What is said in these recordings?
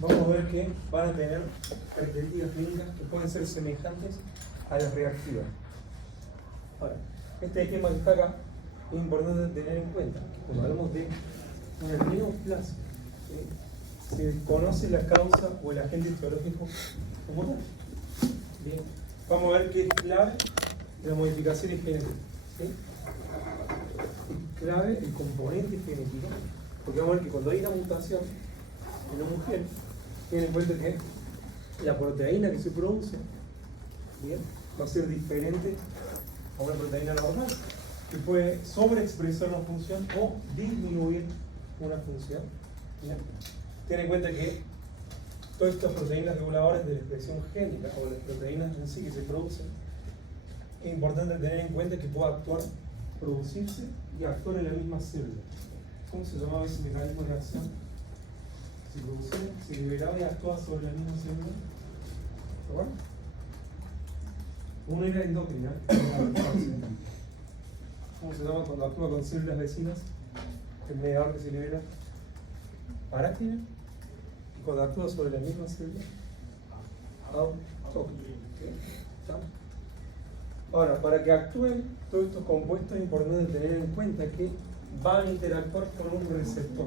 vamos a ver que van a tener características clínicas que pueden ser semejantes a las reactivas. Ahora, este esquema que está acá es importante tener en cuenta que cuando hablamos de una neoplasia, se conoce la causa o el agente etiológico como tal. Bien, vamos a ver qué es clave de la modificación genética. ¿Sí? Es clave el componente genético, porque vamos a ver que cuando hay una mutación en una mujer, ten en cuenta que la proteína que se produce, bien, va a ser diferente a una proteína normal, que puede sobreexpresar una función o disminuir una función. Bien. Ten en cuenta que todas estas proteínas reguladoras de la expresión génica o las proteínas en sí que se producen, es importante tener en cuenta que puede actuar, producirse y actuar en la misma célula. ¿Cómo se llamaba ese mecanismo de acción? Se producía, se liberaba y actuaba sobre la misma célula. ¿Está bueno? Uno era endocrina. ¿Cómo se llama cuando actúa con células vecinas? El mediador que se libera. Paráctina. Y cuando actúa sobre la misma célula, autócrina. Ahora, para que actúen todos estos compuestos es importante tener en cuenta que van a interactuar con un receptor.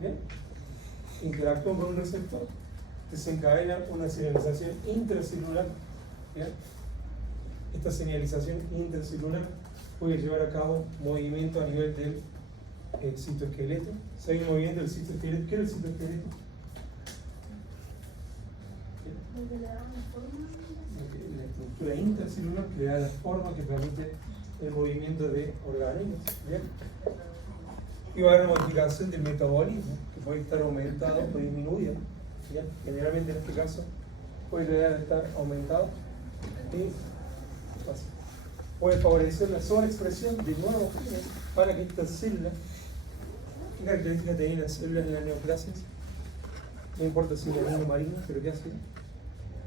¿Bien? Interactúan con un receptor, desencadena una señalización intracelular. ¿Bien? Esta señalización intracelular puede llevar a cabo movimiento a nivel del citoesqueleto. Si hay un movimiento del citoesqueleto, ¿qué es el citoesqueleto? La estructura intracelular que le da la forma que permite el movimiento de organismos. ¿Bien? Y va a haber modificación del metabolismo, que puede estar aumentado o disminuido. ¿Bien? Generalmente en este caso puede llegar a estar aumentado y puede favorecer la sobreexpresión de nuevos genes para que estas células, ¿qué características tenían las células en las neoplasias? No importa si era niño marino, pero ¿qué hacía?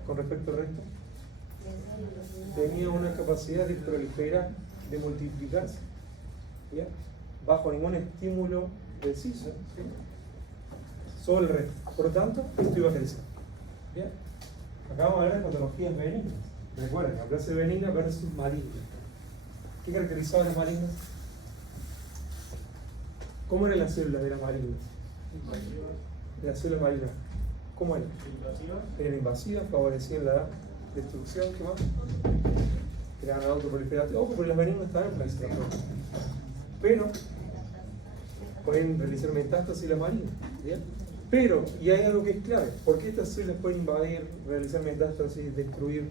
Con respecto al resto, tenía una capacidad de proliferar, de multiplicarse, ¿bien? Bajo ningún estímulo preciso, ¿sí? Sobre el resto. Por lo tanto, esto iba a crecer. ¿Bien? Acá vamos a hablar de patologías benignas. Recuerden, neoplasia benigna versus maligna. ¿Qué caracterizaba las malignas? ¿Cómo eran las células de las malignas? De las células malignas. ¿Cómo eran? Eran invasivas, favorecían la destrucción, ¿qué más? Eran autoproliferativas. Ojo, porque las benignas también pueden ser autoproliferativas. Pero pueden realizar metástasis las malignas. ¿Bien? Pero, y hay algo que es clave, ¿por qué estas células pueden invadir, realizar metástasis, destruir?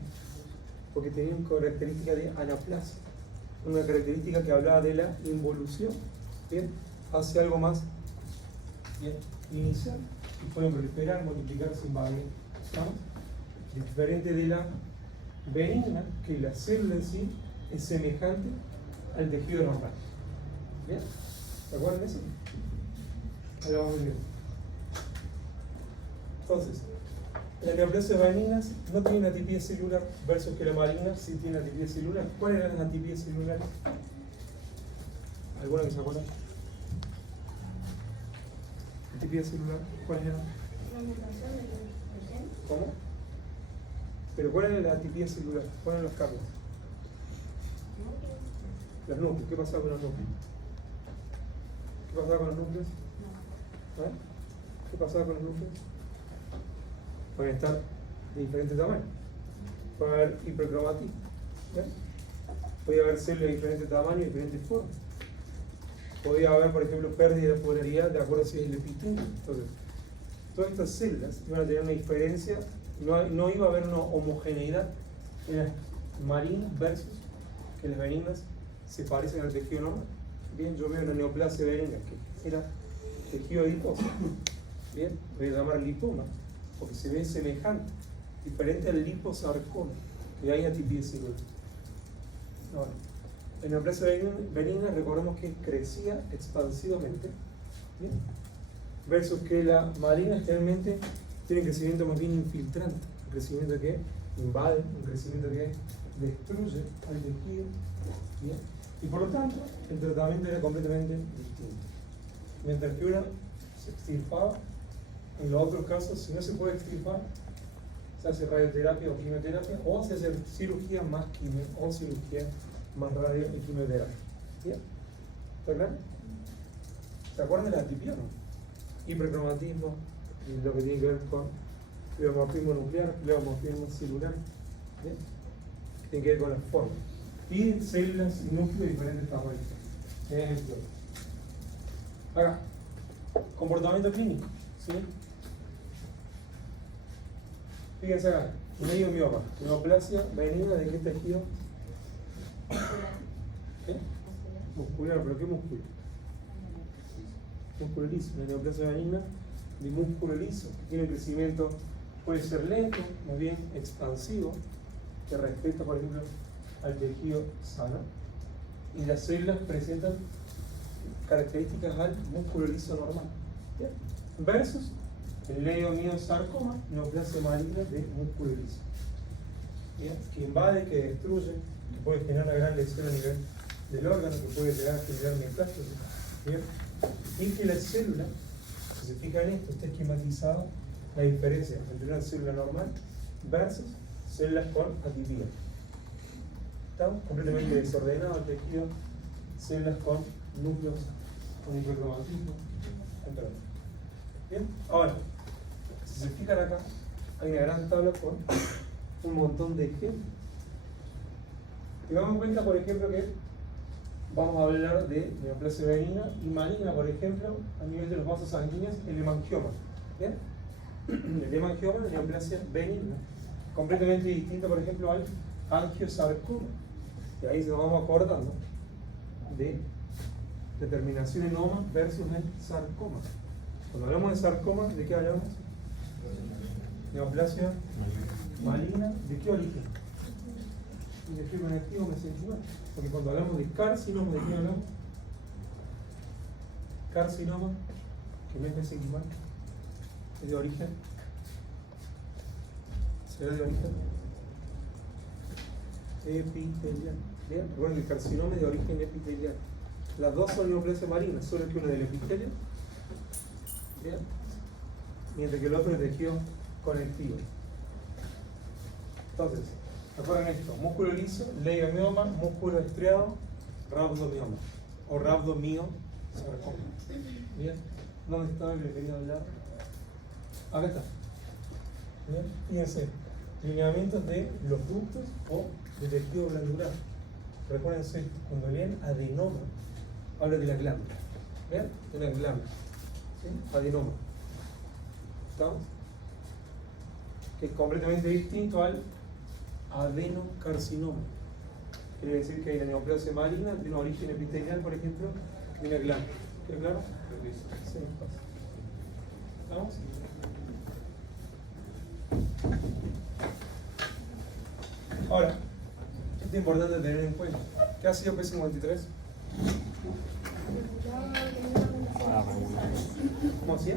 Porque tenían una característica de anaplasia, una característica que hablaba de la involución, ¿bien? Hace algo más, ¿bien? Inicial, y pueden proliferar, multiplicarse, invadir, ¿estamos? Diferente de la benigna, que la célula en sí es semejante al tejido normal. ¿Bien? ¿Recuerdan eso? Ahí lo vamos a ver. Entonces, las neoplasias benignas no tienen atipia celular versus que la maligna sí tiene atipia celular. ¿Cuáles eran las atipias celulares? ¿Alguna que se acuerda? ¿Atipia celular? ¿Cuáles eran? ¿Cómo? ¿Pero cuál era la atipia celular? ¿Cuáles eran los cambios? Los núcleos. ¿Qué pasaba con los núcleos? ¿Qué pasaba con los núcleos? ¿Eh? ¿Qué pasaba con los núcleos? Pueden estar de diferentes tamaños. Puede haber hipercromatismo. Puede haber células de diferentes tamaños y diferentes formas. Podría haber, por ejemplo, pérdida de polaridad de acuerdo a si es el epitelio. Entonces, todas estas células iban a tener una diferencia, no iba a haber una homogeneidad en las malignas versus que las benignas se parecen al tejido normal. Bien, yo veo una neoplasia benigna que era tejido adiposo. Bien, voy a llamar lipoma, porque se ve semejante, diferente al liposarcoma, que hay atipia celular. Ahora, en la neoplasia benigna recordemos que crecía expansivamente, ¿bien? Versus que la maligna generalmente tiene un crecimiento más bien infiltrante, un crecimiento que invade, un crecimiento que destruye al tejido, ¿bien? Y por lo tanto, el tratamiento era completamente distinto. Mientras que una se extirpaba En los otros casos, si no se puede extirpar, se hace radioterapia o quimioterapia, o se hace cirugía más quimio, o cirugía más radio y quimioterapia. ¿Bien? ¿Está claro? ¿Se acuerdan de la atipia, no? Hipercromatismo, y lo que tiene que ver con pleomorfismo nuclear, pleomorfismo celular, ¿bien? Tiene que ver con las formas. Y células y núcleos de diferentes tamaños. Ejemplo. Acá. Comportamiento clínico. ¿Sí? Fíjense acá. Medio mioma. Neoplasia benigna de qué tejido? ¿Qué? Muscular, pero ¿qué músculo? Músculo liso. La neoplasia benigna de músculo liso, que tiene crecimiento, puede ser lento, más bien expansivo, que respecta, por ejemplo, al tejido sano, y las células presentan características al músculo liso normal. ¿Bien? Versus el leiomiosarcoma, neoplasia maligna de músculo liso. ¿Bien? Que invade, que destruye, que puede generar una gran lesión a nivel del órgano, que puede llegar a generar metástasis. ¿Bien? Y que la célula, si se fija en esto, está esquematizado la diferencia entre una célula normal versus células con atipia. Estamos completamente desordenado el tejido, células con núcleos con hipercromatismo. Bien, ahora, si se fijan acá, hay una gran tabla con un montón de ejemplos. Y vamos en cuenta, por ejemplo, que vamos a hablar de neoplasia benigna y maligna, por ejemplo, a nivel de los vasos sanguíneos, el hemangioma. ¿Bien? El hemangioma, la neoplasia benigna, completamente distinto, por ejemplo, al angiosarcoma. Y ahí se nos vamos acordando de determinación en oma versus el sarcoma. Cuando hablamos de sarcoma, ¿de qué hablamos? Neoplasia maligna, ¿de qué origen? Y de qué conectivo mesenquimal. Porque cuando hablamos de carcinoma, ¿de qué hablamos? Carcinoma, que no es mesenquimal, es de origen. ¿Será de origen epitelial? Bien, recuerden que el carcinoma es de origen epitelial. Las dos son neoplasia maligna, solo que uno es del epitelio, bien, mientras que el otro es de tejido conectivo. Entonces, recuerden esto: músculo liso, leiomioma, músculo estriado, rhabdomioma o rhabdomio sarcoma. Bien, ¿dónde está el que quería hablar? Acá está. Bien, fíjense, lineamientos de los ductos o de tejido glandular. Recuérdense, cuando leen adenoma, habla de la glándula. ¿Ven? De la glándula. ¿Sí? Adenoma. ¿Estamos? Que es completamente distinto al adenocarcinoma. Quiere decir que hay la neoplasia maligna de un origen epitelial, por ejemplo, de una glándula. ¿Queda claro? Sí. ¿Estamos? Ahora, esto es importante tener en cuenta. ¿Qué ha sido P53? ¿Cómo hacía?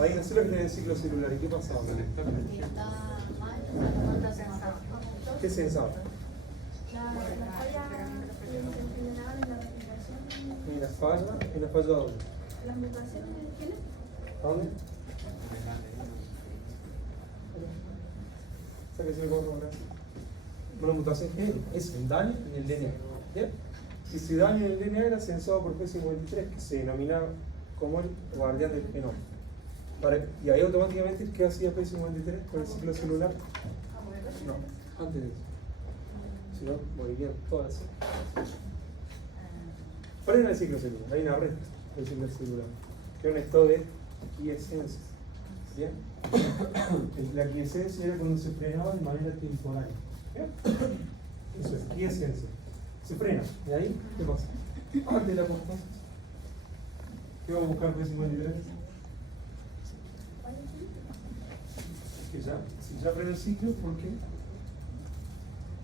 Ahí no sé lo que tiene el ciclo celular. ¿Y qué pasaba? ¿Qué se ensaba? ¿En la falla? ¿En la falla dónde? ¿Las mutaciones de genes? ¿Dónde? ¿Sabes el gorro acá? Una mutación genética, es un daño en el DNA. ¿Bien? Y ese daño en el DNA era censado por P53, que se denominaba como el guardián del genoma. Y ahí automáticamente, ¿qué hacía P53 con el ciclo celular? No, antes de eso. Si no, morirían todas las células. ¿Cuál era el ciclo celular? Hay una red del ciclo celular, que era un estado de quiescencia. ¿Bien? La quiescencia era cuando se frenaba de manera temporal. ¿Bien? Eso es quiescencia. Se frena. ¿Y ahí qué pasa? Antes de la apostasis, ¿qué va a buscar P53? Que ya, si ya frena el ciclo, ¿por qué?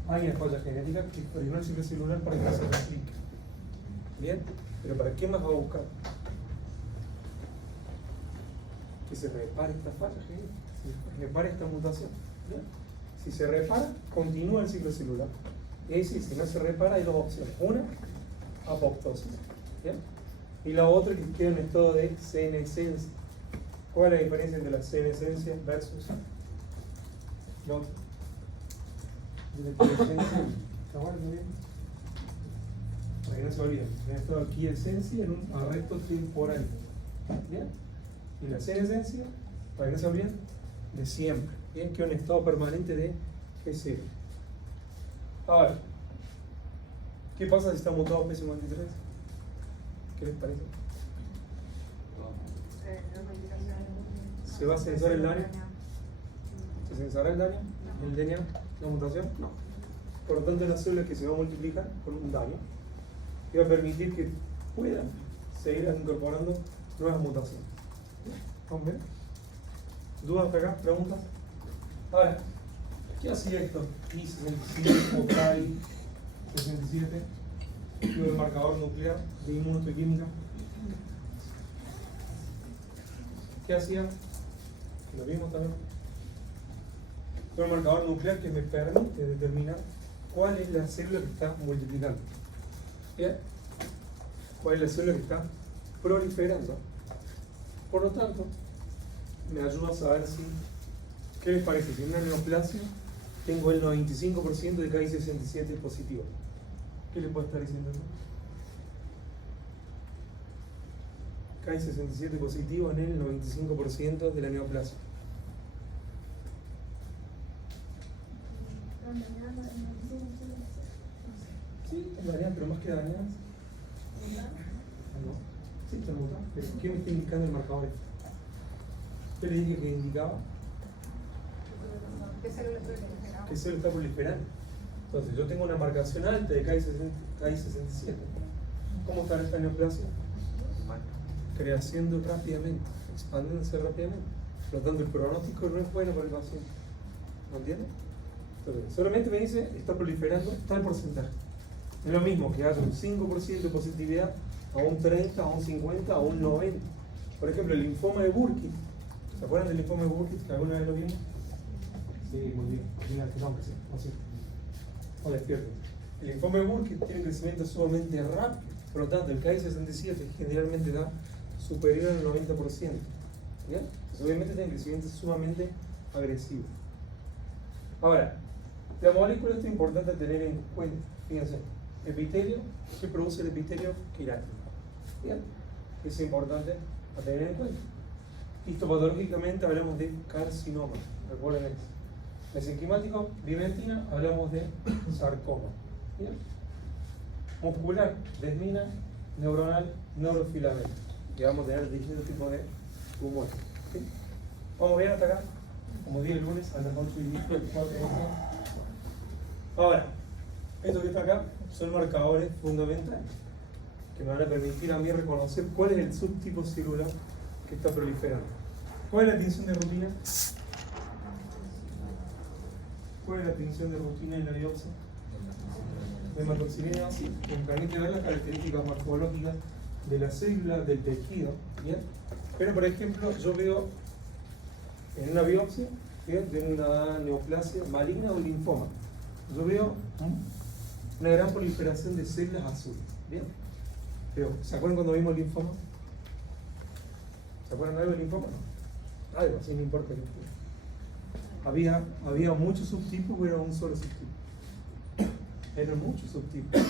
Hay una falla genética que frenó el ciclo celular para que se replique. ¿Bien? Pero ¿para qué más va a buscar? Que se repare esta falla genética, se repare esta mutación. ¿Bien? Si se repara, continúa el ciclo celular. Es decir, si no se repara, hay dos opciones. Una, apoptosis. ¿Bien? Y la otra, que queda en estado de senescencia. ¿Cuál es la diferencia entre la senescencia versus la otra? De la quiescencia. ¿Está bueno también? Para que no se olviden, en estado de quiescencia en un arresto temporal. ¿Bien? Y la senescencia, para que no se olviden, de siempre. Bien, que es un estado permanente de G0. Ahora, ¿qué pasa si está mutado P53? ¿Qué les parece? ¿Se va a censar el daño? ¿Se censará el daño? ¿El DNA? ¿La mutación? No. Por lo tanto, es la célula que se va a multiplicar con un daño y va a permitir que puedan seguir incorporando nuevas mutaciones. ¿Vamos bien? ¿Dudas hasta acá? ¿Preguntas? Ahora, ¿qué hacía esto? I65 o KI67, luego el marcador nuclear de inmunohistoquímica. ¿Qué hacía? Lo vimos también. Fue el marcador nuclear que me permite determinar cuál es la célula que está multiplicando. ¿Bien? ¿Cuál es la célula que está proliferando? Por lo tanto, me ayuda a saber si, ¿qué les parece? Si en una neoplasia tengo el 95% de KI67 positivo. ¿Qué les puedo estar diciendo? KI67 positivo en el 95% de la neoplasia. Sí, dañadas, pero más que dañadas. ¿No? Sí, está mutado. ¿Qué me está indicando el marcador? ¿Qué le dije que indicaba? ¿Qué célula está proliferando? ¿Qué célula está proliferando? Entonces, yo tengo una marcación alta de KI67. ¿Cómo está esta neoplasia? Creciendo rápidamente, expandiéndose rápidamente. Por lo tanto, el pronóstico no es bueno para el paciente. ¿No entiendes? Entonces, solamente me dice, está proliferando tal porcentaje. Es lo mismo que haya un 5% de positividad, a un 30, a un 50, a un 90. Por ejemplo, el linfoma de Burkitt. ¿Se acuerdan del linfoma de Burkitt? ¿Que alguna vez lo vimos? Sí, muy bien. No, que sí. Así. O despierto. El linfoma de Burkitt tiene un crecimiento sumamente rápido. Por lo tanto, el KI67 generalmente da superior al 90%. ¿Bien? Entonces, obviamente tiene un crecimiento sumamente agresivo. Ahora, la molécula es importante tener en cuenta. Fíjense, epitelio, ¿qué produce el epitelio querático? Bien, es importante a tener en cuenta. Histopatológicamente hablamos de carcinoma, recuerden eso. Mesenquimático, bimentina, hablamos de sarcoma. Bien. Muscular, desmina, neuronal, neurofilamento. Y vamos a tener distintos tipos de tumores. ¿Sí? ¿Vamos bien hasta acá? Como día el lunes a las 8:10, el 4 de marzo. Ahora, esto que está acá son marcadores fundamentales que me van a permitir a mí reconocer cuál es el subtipo celular que está proliferando. ¿Cuál es la tinción de rutina? ¿Cuál es la tinción de rutina en la biopsia? De hematoxilina ácida, que me permite ver las características morfológicas de la célula, del tejido. ¿Bien? Pero, por ejemplo, yo veo en una biopsia, ¿bien?, de una neoplasia maligna o linfoma, yo veo una gran proliferación de células azules. ¿Bien? Pero, ¿se acuerdan cuando vimos el linfoma? ¿Se acuerdan de algo del linfoma? No. Algo, así no importa qué tipo. Había muchos subtipos, pero era un solo subtipo. Eran muchos subtipos.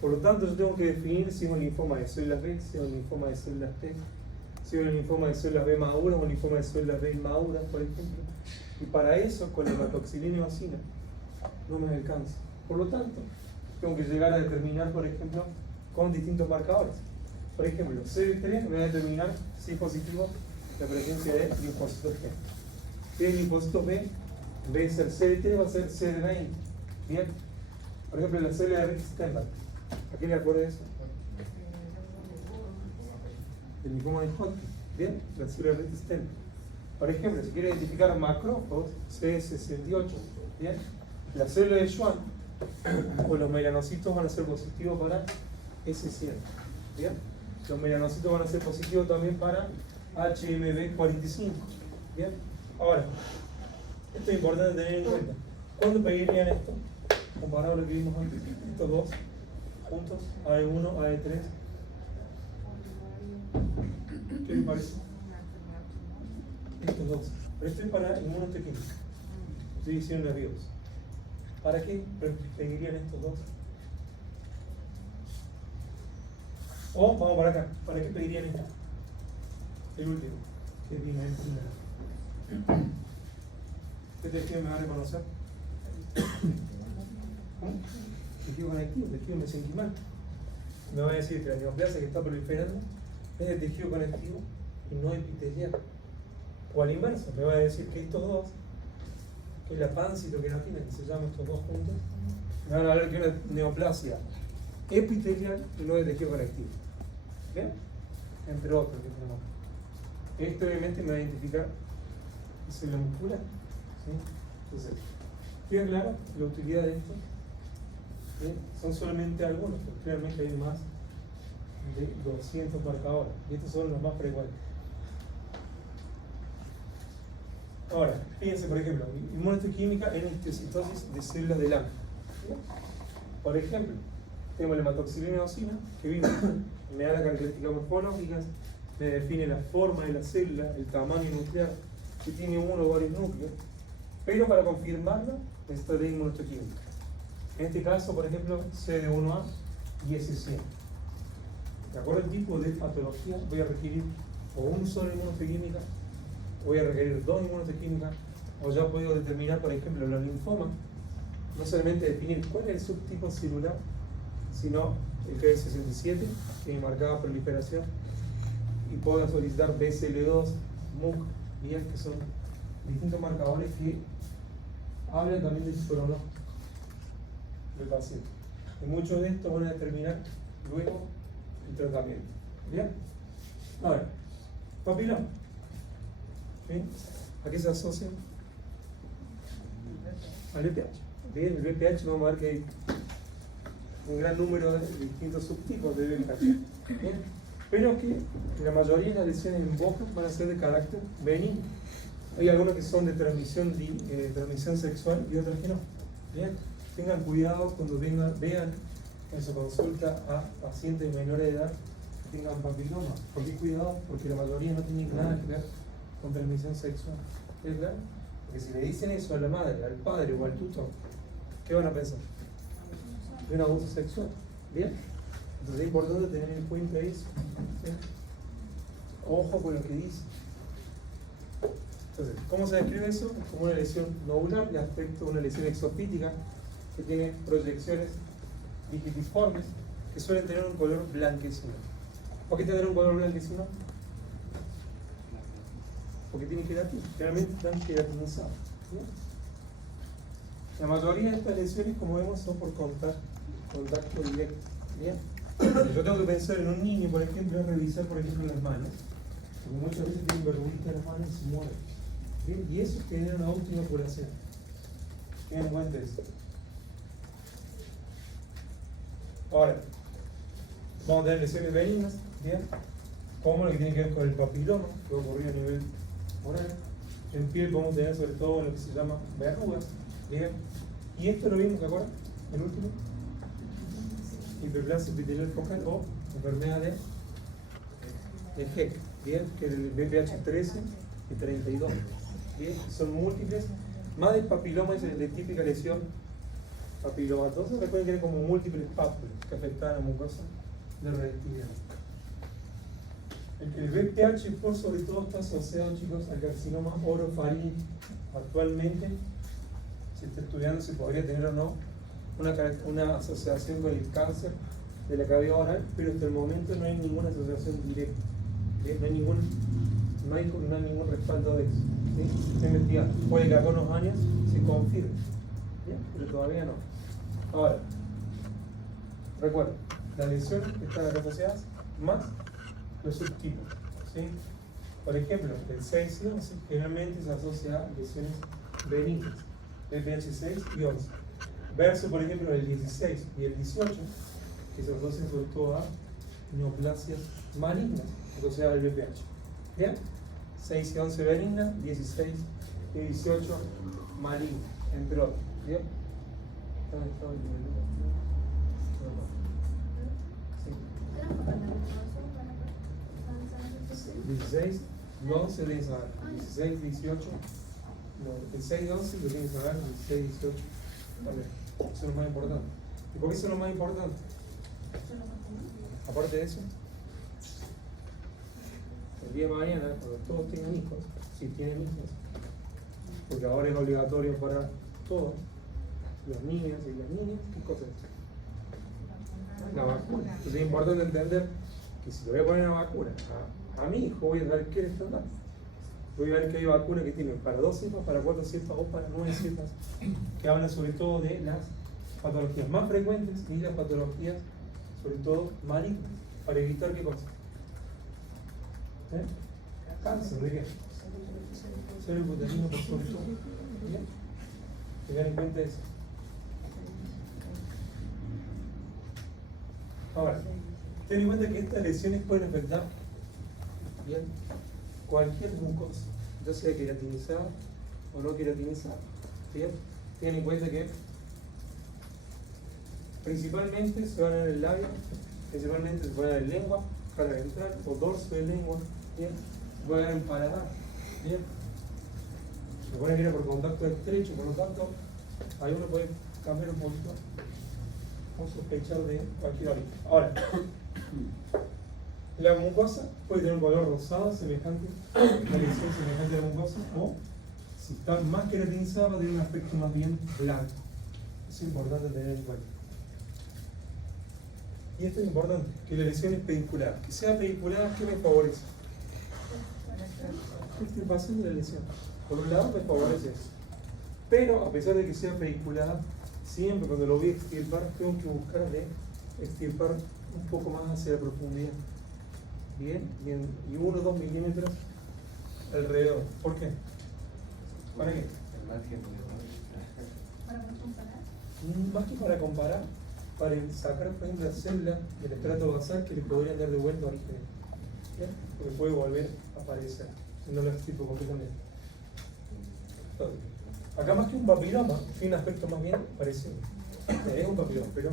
Por lo tanto, yo tengo que definir si es un linfoma de células B, si es un linfoma de células T, si es un linfoma de células B maduras o un linfoma de células B inmaduras, por ejemplo. Y para eso, con la hematoxilina y vacina, no me alcanza. Por lo tanto, tengo que llegar a determinar, por ejemplo, con distintos marcadores. Por ejemplo, CD3 me va a determinar si es positivo la presencia de linfocitos T. Si es linfocitos B, en vez de ser CD3 va a ser CD20. Bien. Por ejemplo, la célula de Richter-Steinbach. ¿A quién le acuerda de eso? El linfoma de Hodgkin. Bien, la célula de Richter-Steinbach. Por ejemplo, si quiere identificar macrófagos, CD68. Bien, la célula de Schwann o los melanocitos van a ser positivos para S100. Bien, los melanocitos van a ser positivos también para HMB45. Bien, ahora, esto es importante tener en cuenta. ¿Cuándo pedirían esto? Comparado a lo que vimos antes, estos dos juntos, AE1, AE3. ¿Qué les parece? estos dos. Pero esto es para inmunohistoquímica. Estoy diciendo nervioso. ¿Para qué pedirían estos dos? O vamos para acá. ¿Para qué pedirían esto? El último. Que viene el primero. ¿Qué tejido me va a reconocer? Tejido conectivo, tejido mesenquimal. Me va a decir que la neoplasia que está proliferando es de tejido conectivo y no epitelial. O al inverso, me va a decir que estos dos, que es la pancitoqueratina, que se llaman estos dos juntos, me van a ver que es una neoplasia epitelial y no de tejido conectivo. ¿Bien? Entre otros que tenemos. Esto obviamente me va a identificar la célula muscular. ¿Sí? Entonces, ¿queda clara la utilidad de esto? ¿Sí? Son solamente algunos, pero realmente hay más de 200 marcadores. Y estos son los más frecuentes. Ahora, fíjense por ejemplo, inmunohistoquímica en histiocytosis de células de Lang. Por ejemplo, tenemos la hematoxilina eosina, que vimos, me da las características morfológicas, me define la forma de la célula, el tamaño nuclear, si tiene uno o varios núcleos, pero para confirmarlo necesito de inmunohistoquímica. En este caso, por ejemplo, CD1A y S100. De acuerdo al tipo de patología, voy a requerir o un solo inmunohistoquímica, voy a requerir dos inmunohistoquímicas, o ya puedo determinar, por ejemplo, los linfomas, no solamente definir cuál es el subtipo celular, sino el que es 67, que marcaba proliferación, y puedo solicitar BCL2, MUC, bien, que son distintos marcadores que hablan también del pronóstico del paciente. Y muchos de estos van a determinar luego el tratamiento. ¿Bien? Ahora, papiloma. ¿Bien? ¿A qué se asocia? Al VPH. Bien, el VPH vamos a ver que hay un gran número de distintos subtipos de VPH. Bien. Pero que la mayoría de las lesiones en boca van a ser de carácter benigno. Hay algunos que son de transmisión sexual y otros que no. Bien. Tengan cuidado cuando vean en su consulta a pacientes menores de edad que tengan papiloma. ¿Por qué cuidado? Porque la mayoría no tienen nada que ver con transmisión sexual. ¿Es claro? Porque si le dicen eso a la madre, al padre o al tutor, ¿qué van a pensar? De un abuso sexual. ¿Bien? Entonces es importante tener en cuenta eso. ¿Sí? Ojo con lo que dice. Entonces, ¿cómo se describe eso? Como una lesión nodular de aspecto, una lesión exofítica que tiene proyecciones digitiformes que suelen tener un color blanquecino. ¿Por qué tener un color blanquecino? Porque tiene queratina, generalmente están queratinizados. ¿Sí? La mayoría de estas lesiones, como vemos, son por contacto directo. ¿Bien? Yo tengo que pensar en un niño, por ejemplo, y revisar, por ejemplo, las manos, porque muchas veces tienen verruguitas en las manos y se mueven. ¿Bien? Y eso es tener una óptima curación. Tengan en cuenta eso. Ahora, vamos a tener lesiones benignas, ¿bien? Como lo que tiene que ver con el papiloma, que ocurrió a nivel oral. En piel podemos tener sobre todo lo que se llama verrugas, ¿bien? Y esto lo vimos, ¿de acuerdo? El último. Hiperplasia epitelial focal o enfermedad de HEC, ¿bien? Que es el VPH 13 y 32, ¿bien? Son múltiples, más del papiloma es de típica lesión papilomatosa, se pueden tener como múltiples pápulas que afectan a la mucosa de reactividad. El VPH por sobre todo está asociado, chicos, al carcinoma orofaríngeo. Actualmente se está estudiando si podría tener o no una asociación con el cáncer de la cavidad oral, pero hasta el momento no hay ninguna asociación directa. No hay ningún respaldo de eso. ¿Sí? Está investigando. Puede que a unos años se confirme, ¿sí? Pero todavía no. Ahora, recuerden, las lesiones que están asociadas más los subtipos. ¿Sí? Por ejemplo, el 6 y 11 generalmente se asocia a lesiones benignas, VPH 6 y 11. Verso, por ejemplo, el 16 y el 18, que se asocian sobre todo a neoplasias malignas, asociadas al VPH. ¿Bien? 6 y 11 benignas, 16 y 18 malignas, entre otros. ¿Bien? Sí. 16 El 11 lo tienes que saber. 16, 18. No, el 6, 11 lo tienes que saber. 16, 18. Vale. Eso es lo más importante. ¿Y por qué eso es lo más importante? Aparte de eso, el día de mañana, cuando todos tengan hijos, si tienen hijos, porque ahora es obligatorio para todos, las niñas y las niñas, ¿qué cosa es? La vacuna. Entonces es importante entender que si le voy a poner una vacuna a mi hijo, voy a saber qué le está dando. Voy a ver que hay vacunas que tienen para 2 cepas, para 4 cepas o para 9 cepas, que hablan sobre todo de las patologías más frecuentes y las patologías, sobre todo, malignas, para evitar qué cosa. Cáncer, ¿de qué? Cerebrohipotenía por sobre todo. ¿Bien? Tengan en cuenta eso. Ahora, ten en cuenta que estas lesiones pueden afectar, bien, cualquier mucosa, ya sea queratinizada o no queratinizada. Bien, ten en cuenta que principalmente se van a dar en el labio, principalmente se van a dar en lengua, cara ventral o dorso de lengua. Bien, se puede dar en paladar. Bien, se puede ir por contacto estrecho, por lo tanto, ahí uno puede cambiar un poquito o sospechar de cualquier hábito. Ahora, la mucosa puede tener un color rosado semejante, una lesión semejante a la mucosa, o si está más queratinizada va a tener un aspecto más bien blanco. Es importante tener en cuenta. Y esto es importante, que la lesión es pedicular. Que sea pedicular, ¿qué me favorece? La extirpación de la lesión. Por un lado me favorece eso. Pero a pesar de que sea pedicular, siempre cuando lo voy a extirpar, tengo que buscar de extirpar un poco más hacia la profundidad. Bien, y 1 o 2 milímetros alrededor. ¿Por qué? ¿Para qué? El margen. Para no comparar. Más que para comparar, para sacar, por ejemplo, la célula del estrato basal que le podrían dar de vuelta a origen. ¿Bien? Porque puede volver a aparecer, si no lo extirpo completamente. Entonces, acá más que un papiloma, tiene un aspecto más bien parecido. Es un papiloma, pero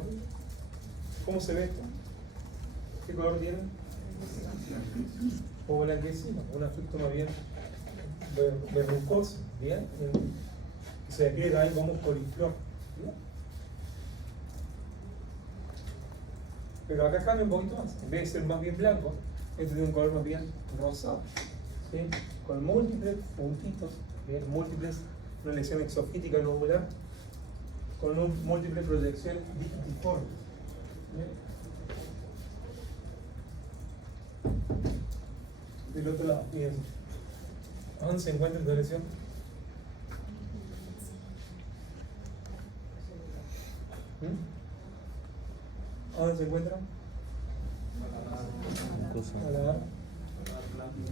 ¿cómo se ve esto? ¿Qué color tiene? O blanquecino, un aspecto más bien verrucoso, ¿bien? Y se describe también como coliflor, ¿bien? Pero acá cambia un poquito más, en vez de ser más bien blanco, este tiene un color más bien rosado, ¿sí? Con múltiples puntitos, ¿bien? Múltiples, una lesión exofítica nodular, con múltiples proyecciones digitiformes, ¿bien? Del otro lado, fíjense. ¿Dónde se encuentra esta lesión? ¿Dónde se encuentra?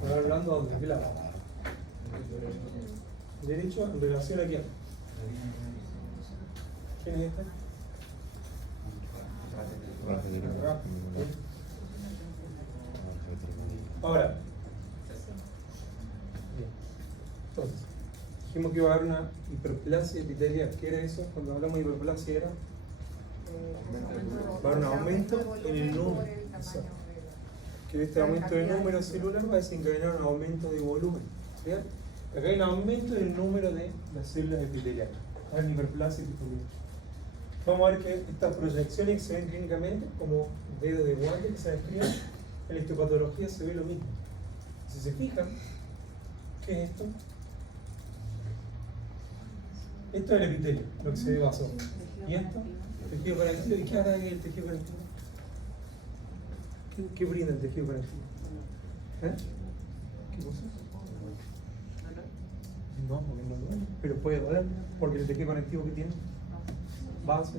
Paladar blando, ¿dónde? ¿De qué lado? Derecho en relación a quién. ¿Quién es este? Ahora, bien. Entonces, dijimos que iba a haber una hiperplasia epitelial. ¿Qué era eso? Cuando hablamos de hiperplasia era va a haber un aumento en el número. Exacto. Que este aumento del número celular va a desencadenar un aumento de volumen. ¿Bien? Acá hay un aumento del número de las células epiteliales. Hay una hiperplasia epitelial. Vamos a ver que estas proyecciones se ven clínicamente como dedos de guante que se describen. En la histopatología se ve lo mismo. Si se fijan, ¿qué es esto? Esto es el epitelio, lo que se ve vaso. ¿Y esto? Tejido conectivo. ¿Y qué hará el tejido conectivo? ¿Qué brinda el tejido conectivo? ¿Qué cosa? No, porque no duele. Pero puede doler, porque el tejido conectivo que tiene vasos,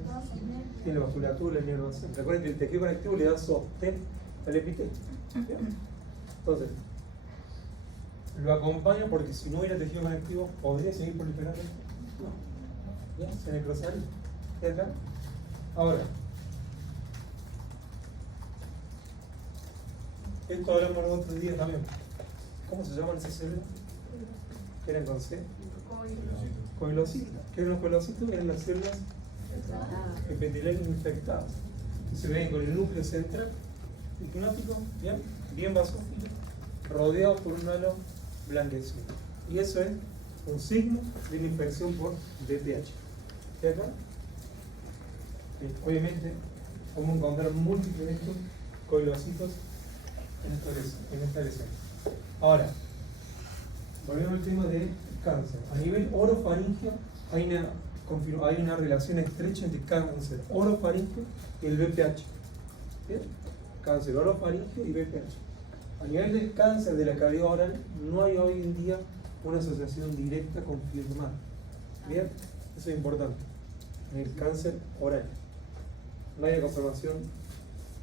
tiene vasculatura, el nervio basal. Recuerden que el tejido conectivo le da sostén al epitelio. Entonces, lo acompaña porque si no hubiera tejido conectivo, ¿podría seguir proliferando? No. ¿Ya? Se necrosaría. ¿Y acá? Ahora, esto hablamos los otros días también. ¿Cómo se llaman esas células? ¿Qué eran con C? Coilocitos. ¿Qué eran los coilocitos? Eran las células epiteliales infectadas. Y se ven con el núcleo central, hipnótico, bien basófilo, rodeado por un halo blanquecino. Y eso es un signo de la infección por VPH. ¿De acá? Obviamente, vamos a encontrar múltiples de estos coilocitos en esta lesión. Ahora, volviendo al tema de cáncer. A nivel orofaringeo hay una relación estrecha entre cáncer orofaringeo y el VPH. ¿Bien? Cáncer orofaringeo y VPH. A nivel del cáncer de la cavidad oral, no hay hoy en día una asociación directa confirmada. ¿Bien? Eso es importante. En el cáncer oral no hay confirmación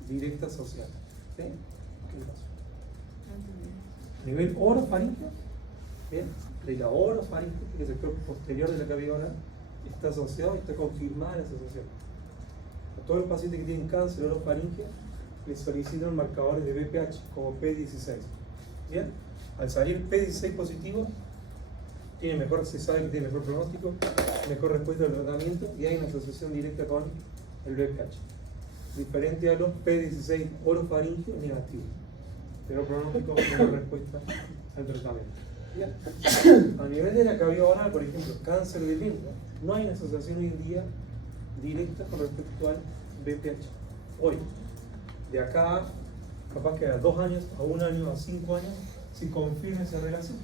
directa asociada. ¿Sí? ¿Qué pasa? A nivel orofaringeo, ¿bien? De la orofaringeo, que es el sector posterior de la cavidad oral, está asociado, está confirmada la asociación. A todos los pacientes que tienen cáncer orofaringeo les solicitan marcadores de VPH como P16. ¿Bien? Al salir P16 positivo, se sabe que tiene mejor pronóstico, mejor respuesta al tratamiento y hay una asociación directa con el VPH. Diferente a los P16 orofaringeo negativos. Pero pronóstico, mejor respuesta al tratamiento. ¿Bien? A nivel de la cavidad oral, por ejemplo, cáncer de lengua, no hay una asociación hoy en día directa con respecto al VPH. Hoy, de acá, capaz que a 2 años, a 1 año, a 5 años, si confirma esa relación.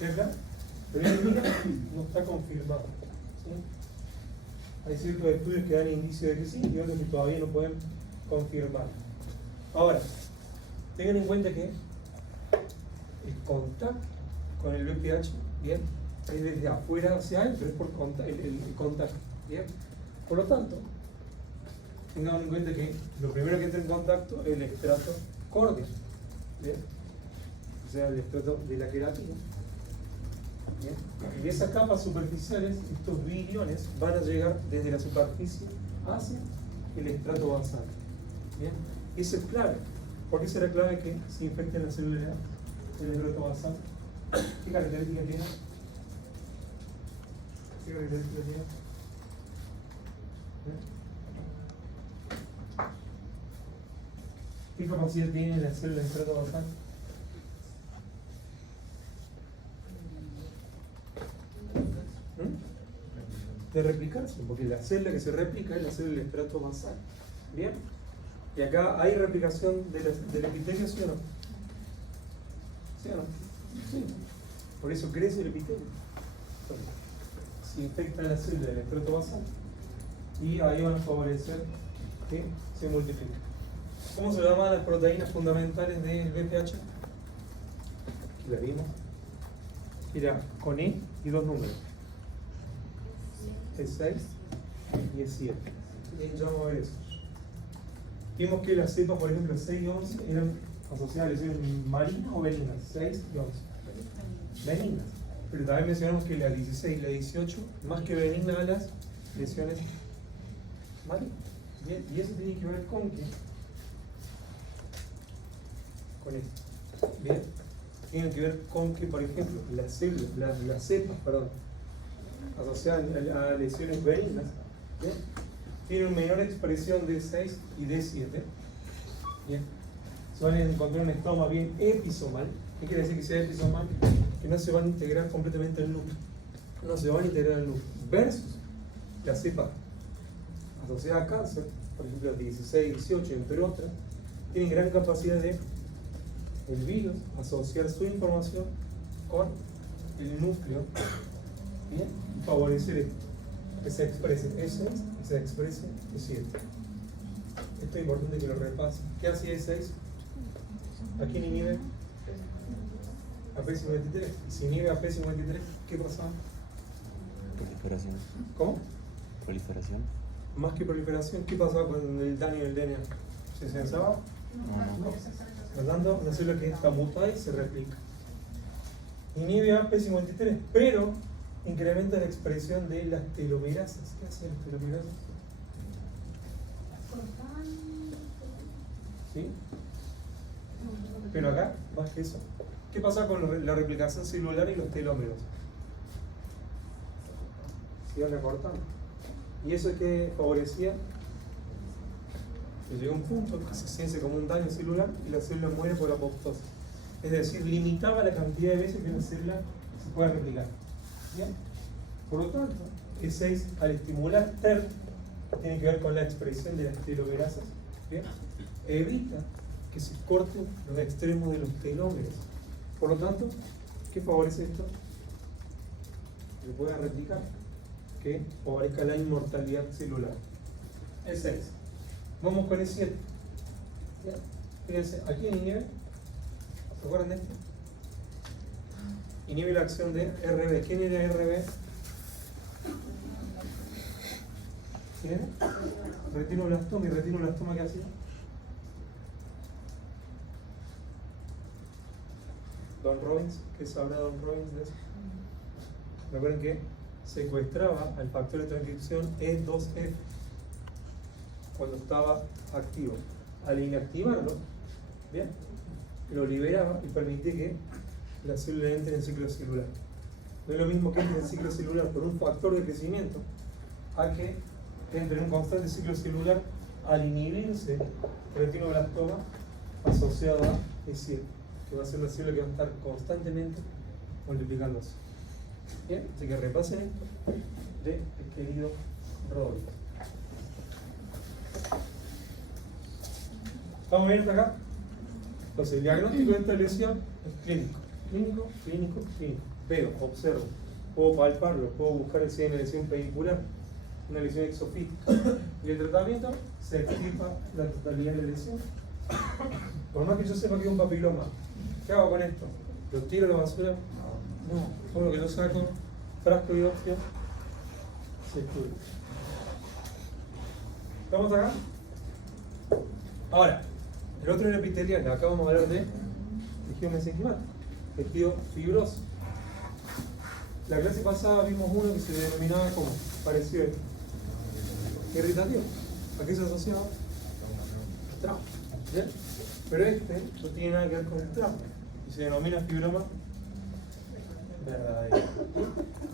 ¿Verdad? Pero hoy en día no está confirmado. ¿Sí? Hay ciertos estudios que dan indicio de que sí y otros que todavía no pueden confirmar. Ahora, tengan en cuenta que el contacto con el VPH, ¿bien? Es desde afuera hacia adentro, es por el contacto, ¿bien? Por lo tanto, tengan en cuenta que lo primero que entra en contacto es el estrato córneo, ¿bien? O sea, el estrato de la queratina. ¿Bien? Y esas capas superficiales, estos viriones, van a llegar desde la superficie hacia el estrato basal. ¿Bien? Y eso es clave. ¿Por qué será clave que se infecten las células del estrato basal? ¿Qué características tiene? ¿Qué características tiene? ¿Qué capacidad tiene la célula del estrato basal? De replicarse, porque la célula que se replica es la célula del estrato basal. ¿Bien? Y acá hay replicación del epitelio, ¿sí o no? ¿Sí o no? Sí. Por eso crece el epitelio. Entonces, se infecta la célula del estrato basal y ahí van a favorecer que se multiplique. ¿Cómo se llaman las proteínas fundamentales del VPH? Aquí la vimos. Era con E y 2 números. E6 y E7. Y ya vamos a ver eso. Vimos que las cepas, por ejemplo, 6 y 11 eran asociadas a lesiones malignas o benignas. 6 y 11. Benignas. Pero también mencionamos que la 16 y la 18, más que benignas a las lesiones malignas. Bien, y eso tiene que ver con qué? Con esto. Bien. Tiene que ver con que, por ejemplo, las células, las cepas, asociadas a lesiones benignas, ¿bien? Tienen menor expresión de 6 y de 7. Bien. Suelen encontrar un estado más bien episomal. ¿Qué quiere decir que sea episomal? Que no se van a integrar completamente al núcleo. No se van a integrar al núcleo. Versus las cepas asociadas a cáncer, por ejemplo 16, 18, entre otras, tienen gran capacidad de el virus asociar su información con el núcleo, ¿bien? Y favorecer esto, que se exprese S6 y se exprese E7. Esto es importante que lo repasen. ¿Qué hacía E6? ¿A quién inhibe? A P53. Si inhibe a P53, ¿qué pasaba? Proliferación. ¿Cómo? Proliferación. Más que proliferación, ¿qué pasaba con el daño del DNA? ¿Se censaba? No. Por lo tanto, una célula que está mutada y se replica. Inhibe a P53, pero incrementa la expresión de las telomerasas. ¿Qué hacen las telomerasas? ¿Sí? Pero acá, más que eso. ¿Qué pasa con la replicación celular y los telómeros? Se iban recortando. ¿Y eso es que favorecía? Que llega un punto que se siente como un daño celular y la célula muere por apoptosis. Es decir, limitaba la cantidad de veces que una célula se puede replicar. ¿Bien? Por lo tanto, E6 al estimular TER, que tiene que ver con la expresión de las telomerasas, ¿bien?, evita que se corten los extremos de los telómeros. Por lo tanto, ¿qué favorece esto? Que se pueda replicar, que favorezca la inmortalidad celular. E6. Vamos con E7. ¿Bien? Fíjense, aquí inhibe, ¿se acuerdan de esto? Inhibe la acción de RB. ¿Quién era RB? ¿Quién era? Retinoblastoma. ¿Y retinoblastoma qué hacía? Don Robbins, ¿qué sabrá Don Robbins de eso? Recuerden que secuestraba al factor de transcripción E2F cuando estaba activo. Al inactivarlo, ¿bien?, lo liberaba y permitía que la célula entre en el ciclo celular. No es lo mismo que entre en el ciclo celular por un factor de crecimiento a que entre en un constante ciclo celular al inhibirse el retinoblastoma asociado a E7, que va a ser una célula que va a estar constantemente multiplicándose. Bien, así que repasen esto de el querido Robbins. ¿Vamos bien hasta acá? Entonces, el diagnóstico de esta lesión es clínico. Clínico. Veo, observo, puedo palparlo, puedo buscar si hay una lesión pedicular, una lesión exofítica. Y el tratamiento se extirpa la totalidad de la lesión. Por más que yo sepa que es un papiloma, ¿qué hago con esto? ¿Lo tiro a la basura? No, por lo que yo saco, frasco de biopsia, se estudia. ¿Estamos acá? Ahora, el otro era epitelial, acá vamos a hablar de tejido mesenquimático, tejido fibroso. La clase pasada vimos uno que se denominaba como parecido a esto. Irritativo. ¿A qué se asociaba? Trauma. ¿Bien? Pero este no tiene nada que ver con el trauma y se denomina fibroma verdadero.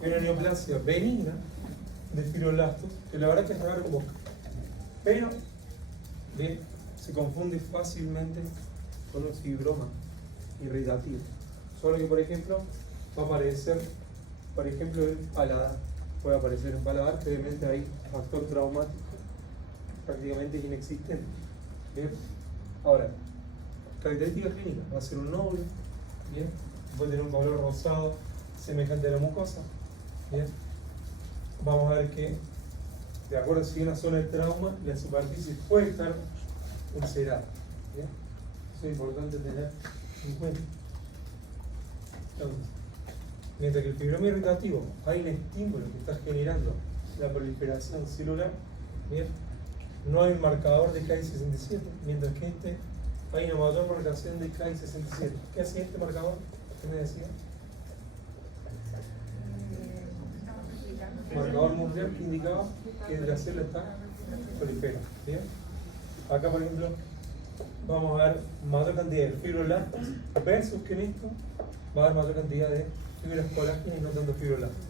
Es una neoplasia benigna de fibroblastos que la verdad que es raro en boca, pero bien, se confunde fácilmente con un fibroma irritativo. Solo que, por ejemplo, va a aparecer, por ejemplo, el paladar. Puede aparecer en paladar, que obviamente hay factor traumático prácticamente inexistente. ¿Bien? Ahora, características clínicas: va a ser un nódulo, ¿bien?, puede tener un color rosado semejante a la mucosa. ¿Bien? Vamos a ver que, de acuerdo si hay una zona de trauma, la superficie puede estar ulcerada. ¿Bien? Eso es importante tener en cuenta. Entonces, mientras que el fibroma irritativo hay un estímulo que está generando la proliferación celular, ¿bien?, no hay un marcador de Ki67, mientras que este hay una mayor marcación de Ki67. ¿Qué hacía este marcador? ¿Qué me decía? Marcador mundial que indicaba que la célula está proliferando. ¿Bien? Acá, por ejemplo, vamos a ver mayor cantidad de fibroblastos versus que en esto va a haber mayor cantidad de fibras colágenas y no tanto fibroblastos.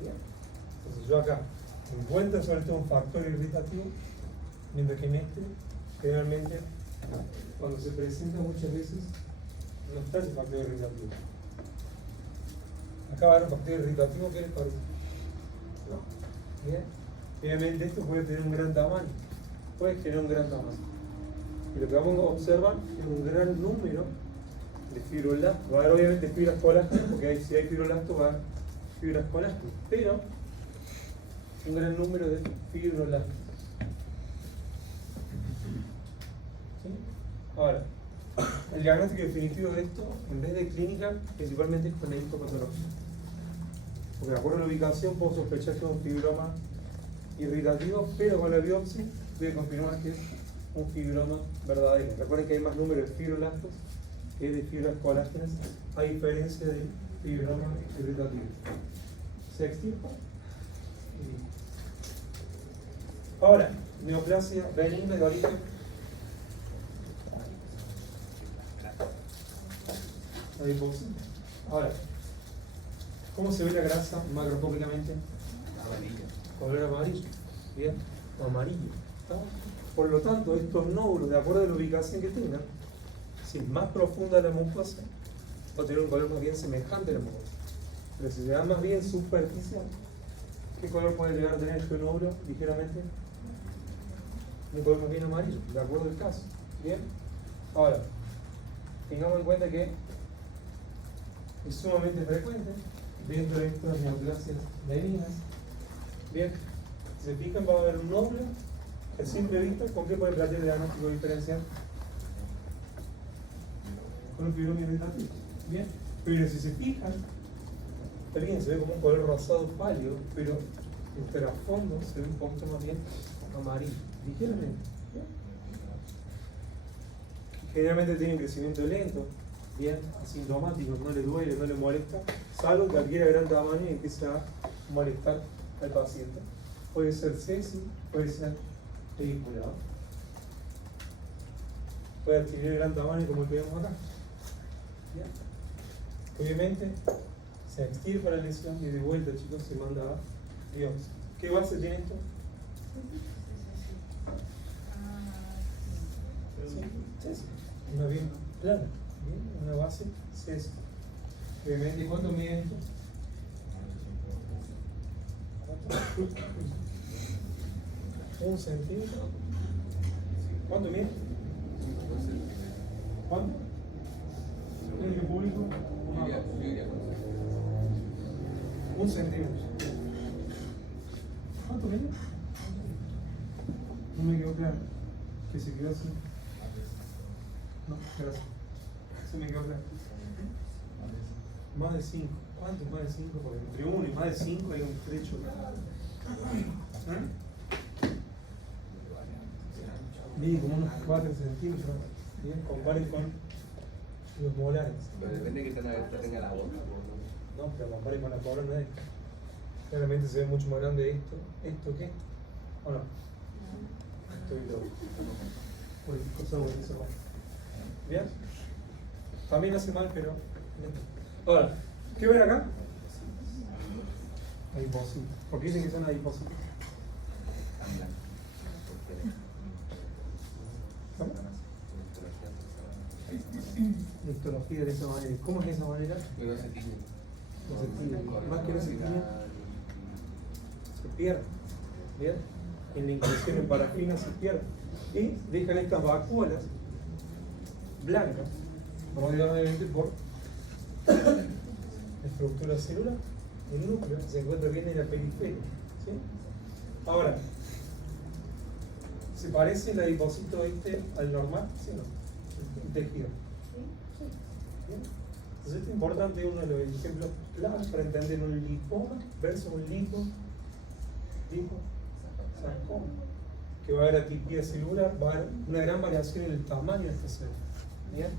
Bien. Entonces yo acá encuentro sobre todo un factor irritativo, mientras que en este generalmente cuando se presenta muchas veces no está ese factor irritativo. Acá va a haber un factor irritativo que les parece. ¿No? Bien. Obviamente esto puede tener un gran tamaño, puede tener un gran tamaño. Y lo que vamos a observar es un gran número de fibroblastos. Va a haber obviamente fibras colágenas, porque si hay fibroblastos va a haber fibras colágenas, pero un gran número de fibroblastos. ¿Sí? Ahora, el diagnóstico definitivo de esto, en vez de clínica, principalmente es con la histopatología. Porque de acuerdo a la ubicación puedo sospechar que es un fibroma irritativo, pero con la biopsia voy a confirmar que es un fibroma verdadero. Recuerden que hay más número de fibroblastos que de fibras colágenas, a diferencia del fibroma irritativo. ¿Se extirpa? Ahora, neoplasia benigna de origen adiposo. Ahora, ¿cómo se ve la grasa macroscópicamente? Amarillo. Color amarillo. Bien, amarillo. ¿Está? Por lo tanto, estos nódulos, de acuerdo a la ubicación que tengan, Si es más profunda la mucosa, va a tener un color más bien semejante a la mucosa. Pero si se da más bien superficial, ¿qué color puede llegar a tener el fenómeno ligeramente? Un color más bien amarillo, de acuerdo al caso. Bien. Ahora, tengamos en cuenta que es sumamente frecuente dentro de estas neoplasias benignas. Bien, si se fijan, va a haber un nódulo que a simple vista, ¿con qué puede plantear el diagnóstico diferencial? Con un fibroma irritativo. Bien, pero si se fijan, también se ve como un color rosado pálido, pero el trasfondo se ve un poquito más bien amarillo, ligeramente. ¿Bien? Generalmente tiene un crecimiento lento, bien, asintomático, no le duele, no le molesta, salvo que adquiera gran tamaño y empiece a molestar al paciente. Puede ser sesi, puede ser pediculado, puede adquirir gran tamaño como el que vemos acá. Bien. Obviamente se extirpa la lesión y de vuelta, chicos, se manda a biopsia. ¿Qué base tiene esto? Sesi. Una bien plana, bien, una base sesi. Obviamente, ¿cuánto mide esto? ¿1 centímetro? ¿Cuánto mide? ¿Cuánto? ¿En el público? 1 centímetro. ¿Cuánto mide? No me quedó claro. Que se quedó así. No, gracias. Se me quedó claro. Más de 5. ¿Cuánto es más de 5? Porque entre 1 y más de 5 hay un trecho. Mide como unos 4 centímetros. Bien, comparen con los molares. Pero depende de que tan abierta tenga la boca. No, pero comparen con la corona de esto. Claramente se ve mucho más grande esto que esto. ¿O no? Estoy loco. Uy, cosa buenísima. ¿Bien? También hace mal, pero. Ahora, ¿qué ven acá? Adipocitos. ¿Por qué dicen que son adipocitos? ¿Cómo? Histología de esa manera. ¿Cómo es de esa manera? Pero se tiñe. No se tiñe. Más que no se tiñe, se pierde. ¿Bien? En la inclusión en parafina se pierde. Y dejan estas vacuolas blancas, rodeadas obviamente por la estructura celular. El núcleo se encuentra bien en la periferia. ¿Sí? Ahora, ¿se parece el adipocito este al normal? ¿Sí o no? El tejido. ¿Bien? Entonces esto es importante, uno de los ejemplos claves para entender un lipoma versus un liposarcoma, que va a haber atipia celular, va a haber una gran variación en el tamaño de esta célula. ¿Bien?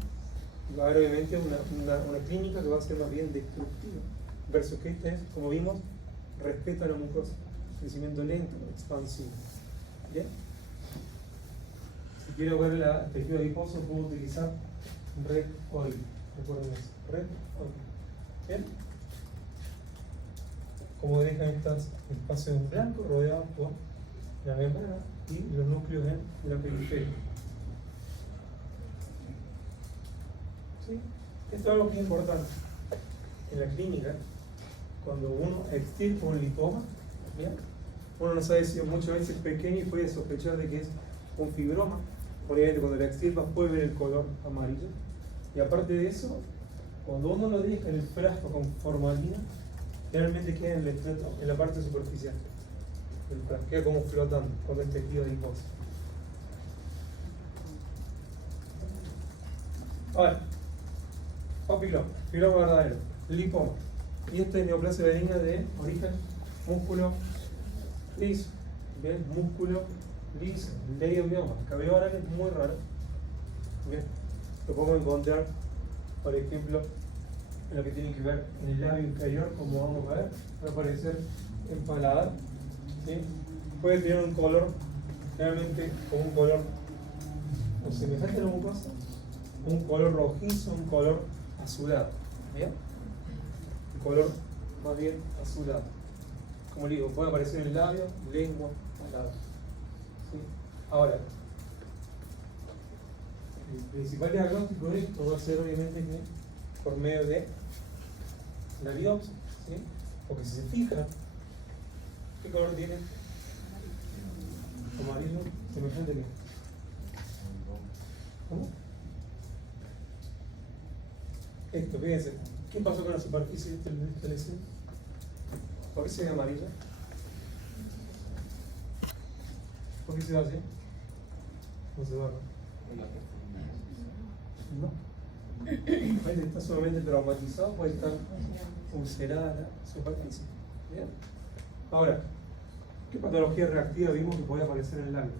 Va a haber obviamente una clínica que va a ser más bien destructiva, versus que este es, como vimos, respeto a la mucosa, crecimiento lento, expansivo. ¿Bien? Si quiero ver el tejido adiposo, puedo utilizar red oil. Recuerden eso, red oil. ¿Bien? Como dejan estos espacios en blanco rodeados por la membrana y los núcleos en la periferia. ¿Sí? Esto es algo muy importante. En la clínica, cuando uno extirpa un lipoma, ¿bien? Uno no sabe si muchas veces es pequeño y puede sospechar de que es un fibroma. Obviamente cuando la extirpas puede ver el color amarillo. Y aparte de eso, cuando uno lo deja en el frasco con formalina, generalmente queda en el estrato, en la parte superficial. El frasco queda como flotando con el tejido adiposo. Ahora, papiloma, fibroma verdadero, lipoma. Y esta es neoplasia benigna de origen músculo liso. ¿Bien? Músculo liso, leiomioma. Cabello oral es muy raro. ¿Bien? Lo podemos encontrar, por ejemplo, en lo que tiene que ver en el labio inferior, como vamos a ver, va a aparecer en paladar. ¿Sí? Puede tener un color, realmente como un color o semejante a la mucosa, un color rojizo, un color azulado. ¿Bien? Un color más bien azulado. Como digo, puede aparecer en el labio, lengua, paladar. ¿Sí? Ahora, el principal diagnóstico de esto va a ser obviamente que por medio de la biopsia, ¿sí? Porque si se fija, ¿qué color tiene? Amarillo, semejante que. ¿Cómo? Esto, fíjense, ¿qué pasó con la superficie de esta lesión? ¿Por qué se ve amarilla? ¿Por qué se va así? No se va, ¿no? Ahí está sumamente traumatizado, puede estar ulcerada la superficie. ¿Bien? Ahora, ¿qué patología reactiva vimos que puede aparecer en el labio?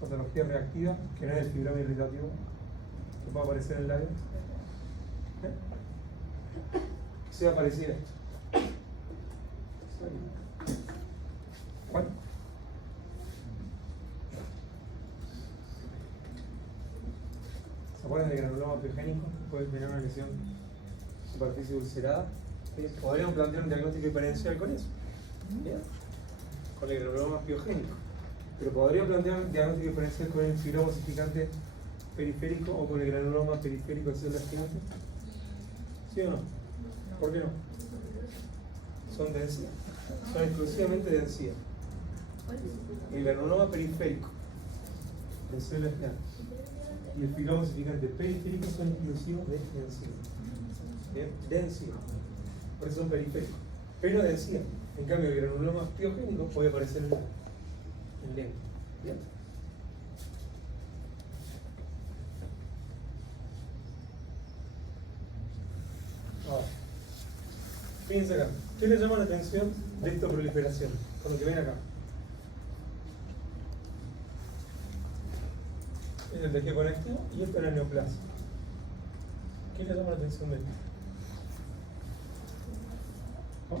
Patología reactiva, que no es el fibroma irritativo, que puede aparecer en el labio. ¿Qué se va a aparecer esto? ¿Cuál? ¿Se acuerdan del granuloma piogénico? Puede tener una lesión superficie ulcerada. Podríamos plantear un diagnóstico diferencial con eso. ¿Bien? Con el granuloma piogénico. Pero podría plantear un diagnóstico diferencial con el fibroma osificante periférico o con el granuloma periférico de células gigantes. ¿Sí o no? ¿Por qué no? Son densidad. Son exclusivamente densidad. El granuloma periférico de células gigantes y el fibroma osificante periférico son exclusivos de densidad. ¿Bien? Densidad. Por eso son periféricos. Pero densidad. En cambio, el granuloma piogénico puede aparecer en lengua. ¿Bien? Ahora, fíjense acá. ¿Qué le llama la atención de esta proliferación? Con lo que ven acá. Es el tejido conectivo y esto es la neoplasia. ¿Qué le llama la atención de esto? ¿No?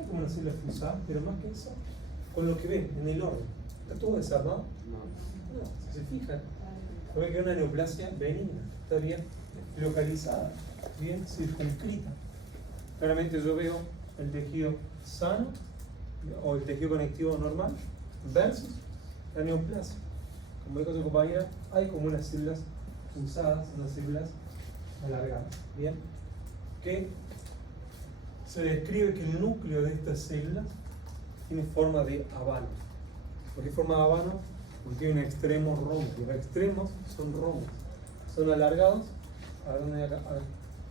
Es como una célula fusada, pero más que eso, con lo que ven en el orden. ¿Está todo desarmado? No, si se fijan, ve que es una neoplasia benigna, está bien localizada, bien circunscrita. Claramente yo veo el tejido sano o el tejido conectivo normal versus la neoplasia. Como dijo su compañera, hay como unas células fusadas, unas células alargadas, bien, que se describe que el núcleo de estas células tiene forma de habano. ¿Por qué forma de habano? Porque tiene un extremo rombo. Los extremos son rombos, son alargados. A ver dónde hay acá. A ver.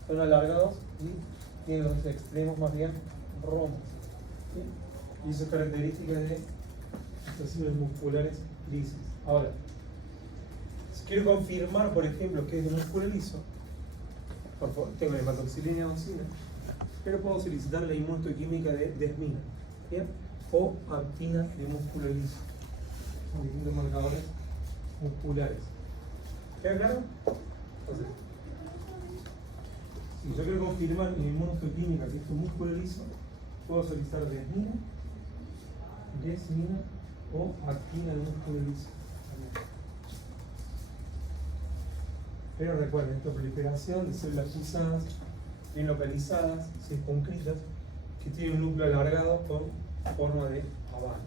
Son alargados y tienen los extremos más bien rombos. ¿Sí? Y eso es característica de estas células musculares lisis. Ahora, si quiero confirmar, por ejemplo, que es de músculo liso, por favor, tengo la hematoxilina oncina, pero puedo solicitar la inmunohistoquímica de desmina, ¿bien? O actina de músculo liso. Son distintos marcadores musculares. ¿Queda claro? Entonces, si yo quiero confirmar mi inmunohistoquímica que es un músculo liso, puedo solicitar desmina o actina de músculo liso. Pero recuerden, esta proliferación de células fusadas, bien localizadas, circunscritas, que tienen un núcleo alargado con forma de habano.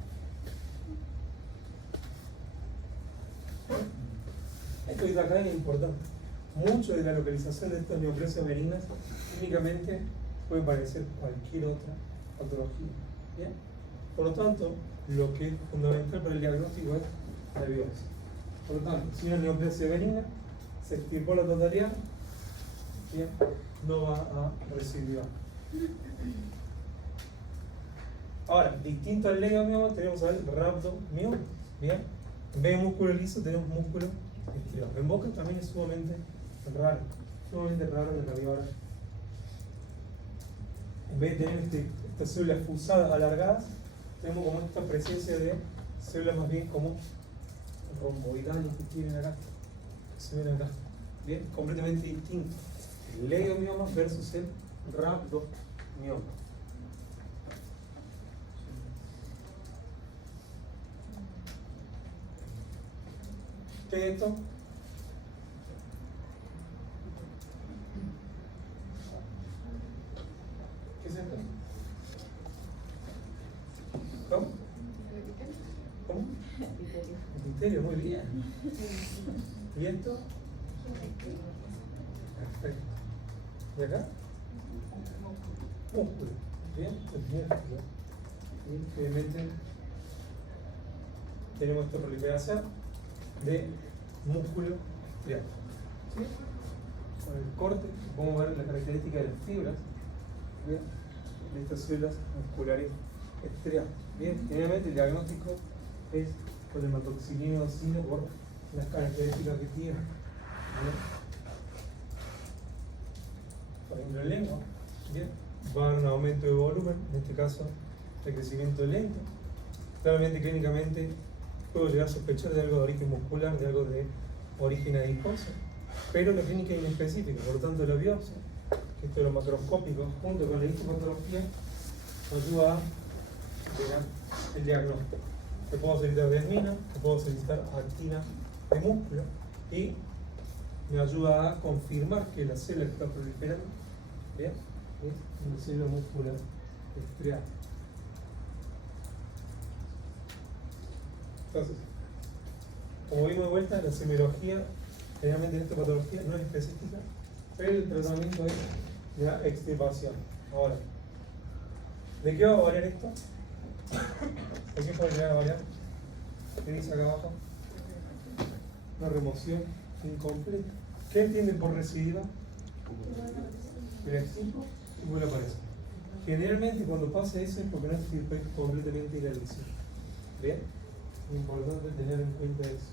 Esto que está acá es importante. Mucho de la localización de estas neoplasias benignas clínicamente puede parecer cualquier otra patología. ¿Bien? Por lo tanto, lo que es fundamental para el diagnóstico es la biopsia. Por lo tanto, si una neoplasia benigna se extirpó la totalidad, bien, no va a residuar. Ahora, distinto al legomioma, tenemos al rhabdomioma. Bien, en vez de músculo liso, tenemos músculo estriado. En boca también es sumamente raro en la vida. En vez de tener estas células fusadas alargadas, tenemos como esta presencia de células más bien como romboidales que tienen acá, que se ven acá. Bien, completamente distinto. El legomioma versus el rhabdomioma. ¿Qué es esto? ¿Qué es esto? ¿Cómo? ¿Cómo? cementerio, muy bien. ¿Y esto? Perfecto. ¿Y acá? Músculo. Bien, el músculo. Y obviamente tenemos esta proliferación de músculo estriado. ¿Sí? Con el corte podemos ver la característica de las fibras, ¿bien?, de estas células musculares estriadas. Bien, generalmente el diagnóstico es con hematoxilina ocina por las características que tiene. ¿Bien? Por ejemplo, en lengua, ¿bien?, va a haber un aumento de volumen, en este caso de crecimiento lento. Claramente, clínicamente, puedo llegar a sospechar de algo de origen muscular, de algo de origen adiposo, pero la clínica es inespecífica, por lo tanto la biopsia, que esto es lo macroscópico, junto con la histopatología, ayuda a llegar el diagnóstico. Te puedo solicitar desmina, te puedo solicitar actina de músculo y me ayuda a confirmar que la célula que está proliferando, ¿bien?, es una célula muscular estriada. Entonces, como vimos de vuelta, la semiología, generalmente en esta patología, no es específica, pero el tratamiento es la extirpación. Ahora, ¿de qué va a variar esto? ¿De qué puede llegar a variar? ¿Qué dice acá abajo? Una remoción incompleta. ¿Qué entienden por recidiva? El extirpo y vuelve a aparecer. Generalmente cuando pasa eso es porque no extirpé completamente la lesión. ¿Bien? Es importante tener en cuenta eso.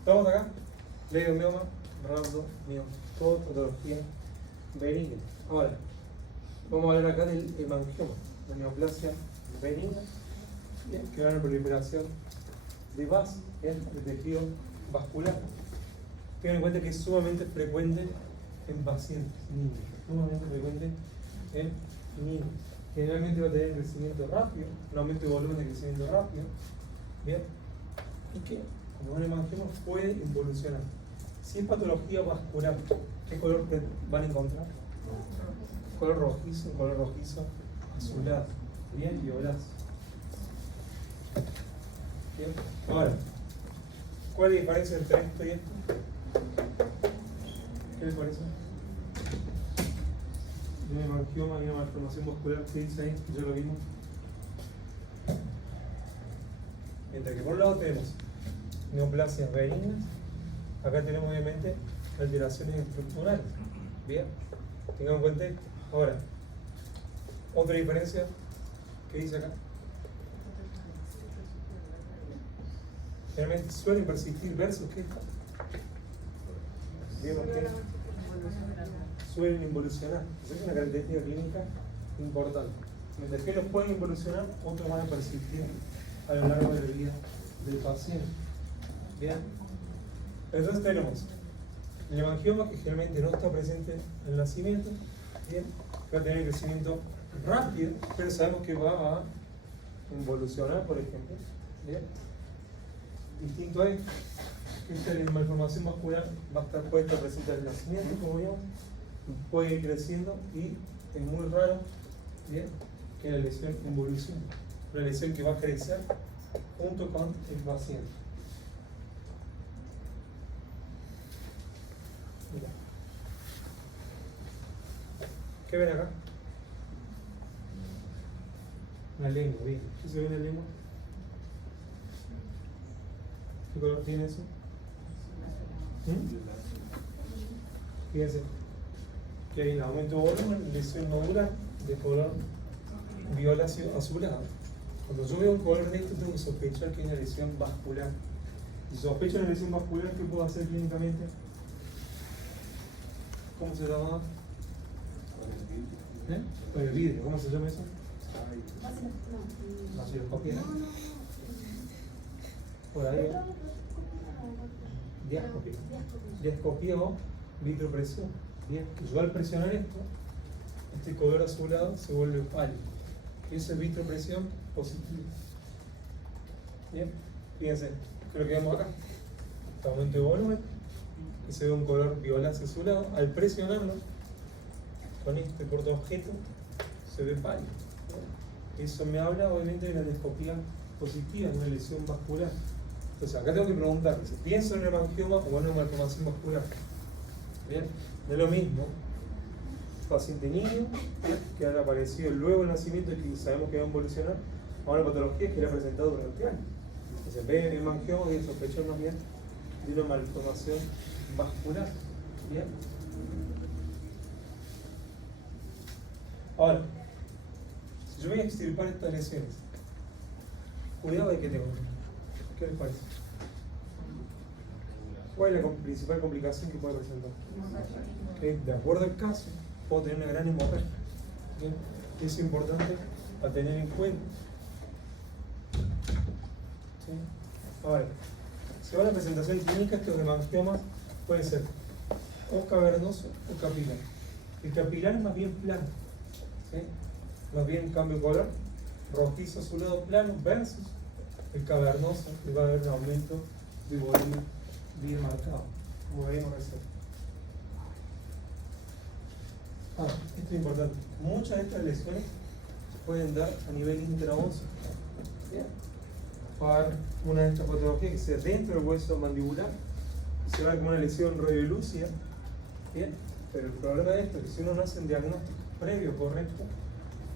¿Estamos acá? Leidomioma, rabdomioma, todo patología benigna. Ahora, vamos a hablar acá del hemangioma, la neoplasia benigna, ¿bien?, que va a la proliferación de vas en el tejido vascular. Tengan en cuenta que es sumamente frecuente en pacientes niños, sumamente frecuente en niños. Generalmente va a tener crecimiento rápido, un aumento de volumen de crecimiento rápido, ¿bien?, y que, como un hemangioma, puede involucionar. Si es patología vascular, ¿qué color van a encontrar? Color rojizo, azulado, bien, violáceo. Bien, ahora, ¿cuál es la diferencia entre esto y esto? ¿Qué les parece? Un hemangioma y una malformación muscular, ¿qué dice ahí? Ya lo vimos. Mientras que por un lado tenemos neoplasias benignas, acá tenemos obviamente alteraciones estructurales. Bien, tengamos en cuenta esto. Ahora, otra diferencia, ¿qué dice acá? Realmente suelen persistir versus ¿qué? Vemos que suelen involucionar. Esa es una característica clínica importante. Mientras que los pueden involucionar, otros van a persistir a lo largo de la vida del paciente. Bien. Entonces tenemos el hemangioma, que generalmente no está presente en el nacimiento, bien, que va a tener crecimiento rápido, pero sabemos que va a involucionar, por ejemplo. Bien. Distinto a esto, que esta malformación vascular puede estar presente en el nacimiento, como vimos, puede ir creciendo y es muy raro, bien, que la lesión involucione. Una lesión que va a crecer junto con el paciente. Mira. ¿Qué ven acá? Una lengua, bien. ¿Qué se ve en la lengua? ¿Qué color tiene eso? Fíjense que hay un aumento de volumen, lesión nodular de color violáceo azulado. Cuando yo veo un color de esto, tengo que sospechar que hay una lesión vascular. Si sospecho una lesión vascular, ¿qué puedo hacer clínicamente? ¿Cómo se llama? Con el vidrio, ¿cómo se llama eso? Vaciloscopía. Por ahí. Diascopía. Diascopía o vitropresión. Bien, yo al presionar esto, este color azulado se vuelve pálido. Eso es vitropresión positiva. Bien, fíjense, ¿qué es lo que vemos acá? Este aumento de volumen, y se ve un color violáceo azulado. Al presionarlo con este portaobjeto, se ve pálido. Eso me habla obviamente de la endoscopía positiva, es una lesión vascular. Entonces acá tengo que preguntar si pienso en un hemangioma o en una malformación vascular. Bien, no es lo mismo. Paciente niño, que han aparecido luego del nacimiento y que sabemos que va a evolucionar, a una patología que le ha presentado durante años. Entonces, ve el hemangioma y sospechar más bien de una malformación vascular. Bien. Ahora, si yo voy a extirpar estas lesiones, cuidado de que tengo. ¿Qué les parece? ¿Cuál es la principal complicación que puede presentar? Que de acuerdo al caso, puedo tener una gran hemorragia. ¿Bien? Eso es importante a tener en cuenta. ¿Sí? Ahora, según la presentación clínica, estos hemangiomas pueden ser o cavernoso o capilar. El capilar es más bien plano, ¿sí? Más bien cambio de color, rojizo azulado plano versus el cavernoso, que va a haber un aumento de volumen bien marcado, como veíamos recién. Esto es importante. Muchas de estas lesiones se pueden dar a nivel intraóseo. ¿Bien? Para una de estas patologías que sea dentro del hueso mandibular, se ve como una lesión radiolúcida. Bien, pero el problema de esto es que si uno no hace un diagnóstico previo correcto,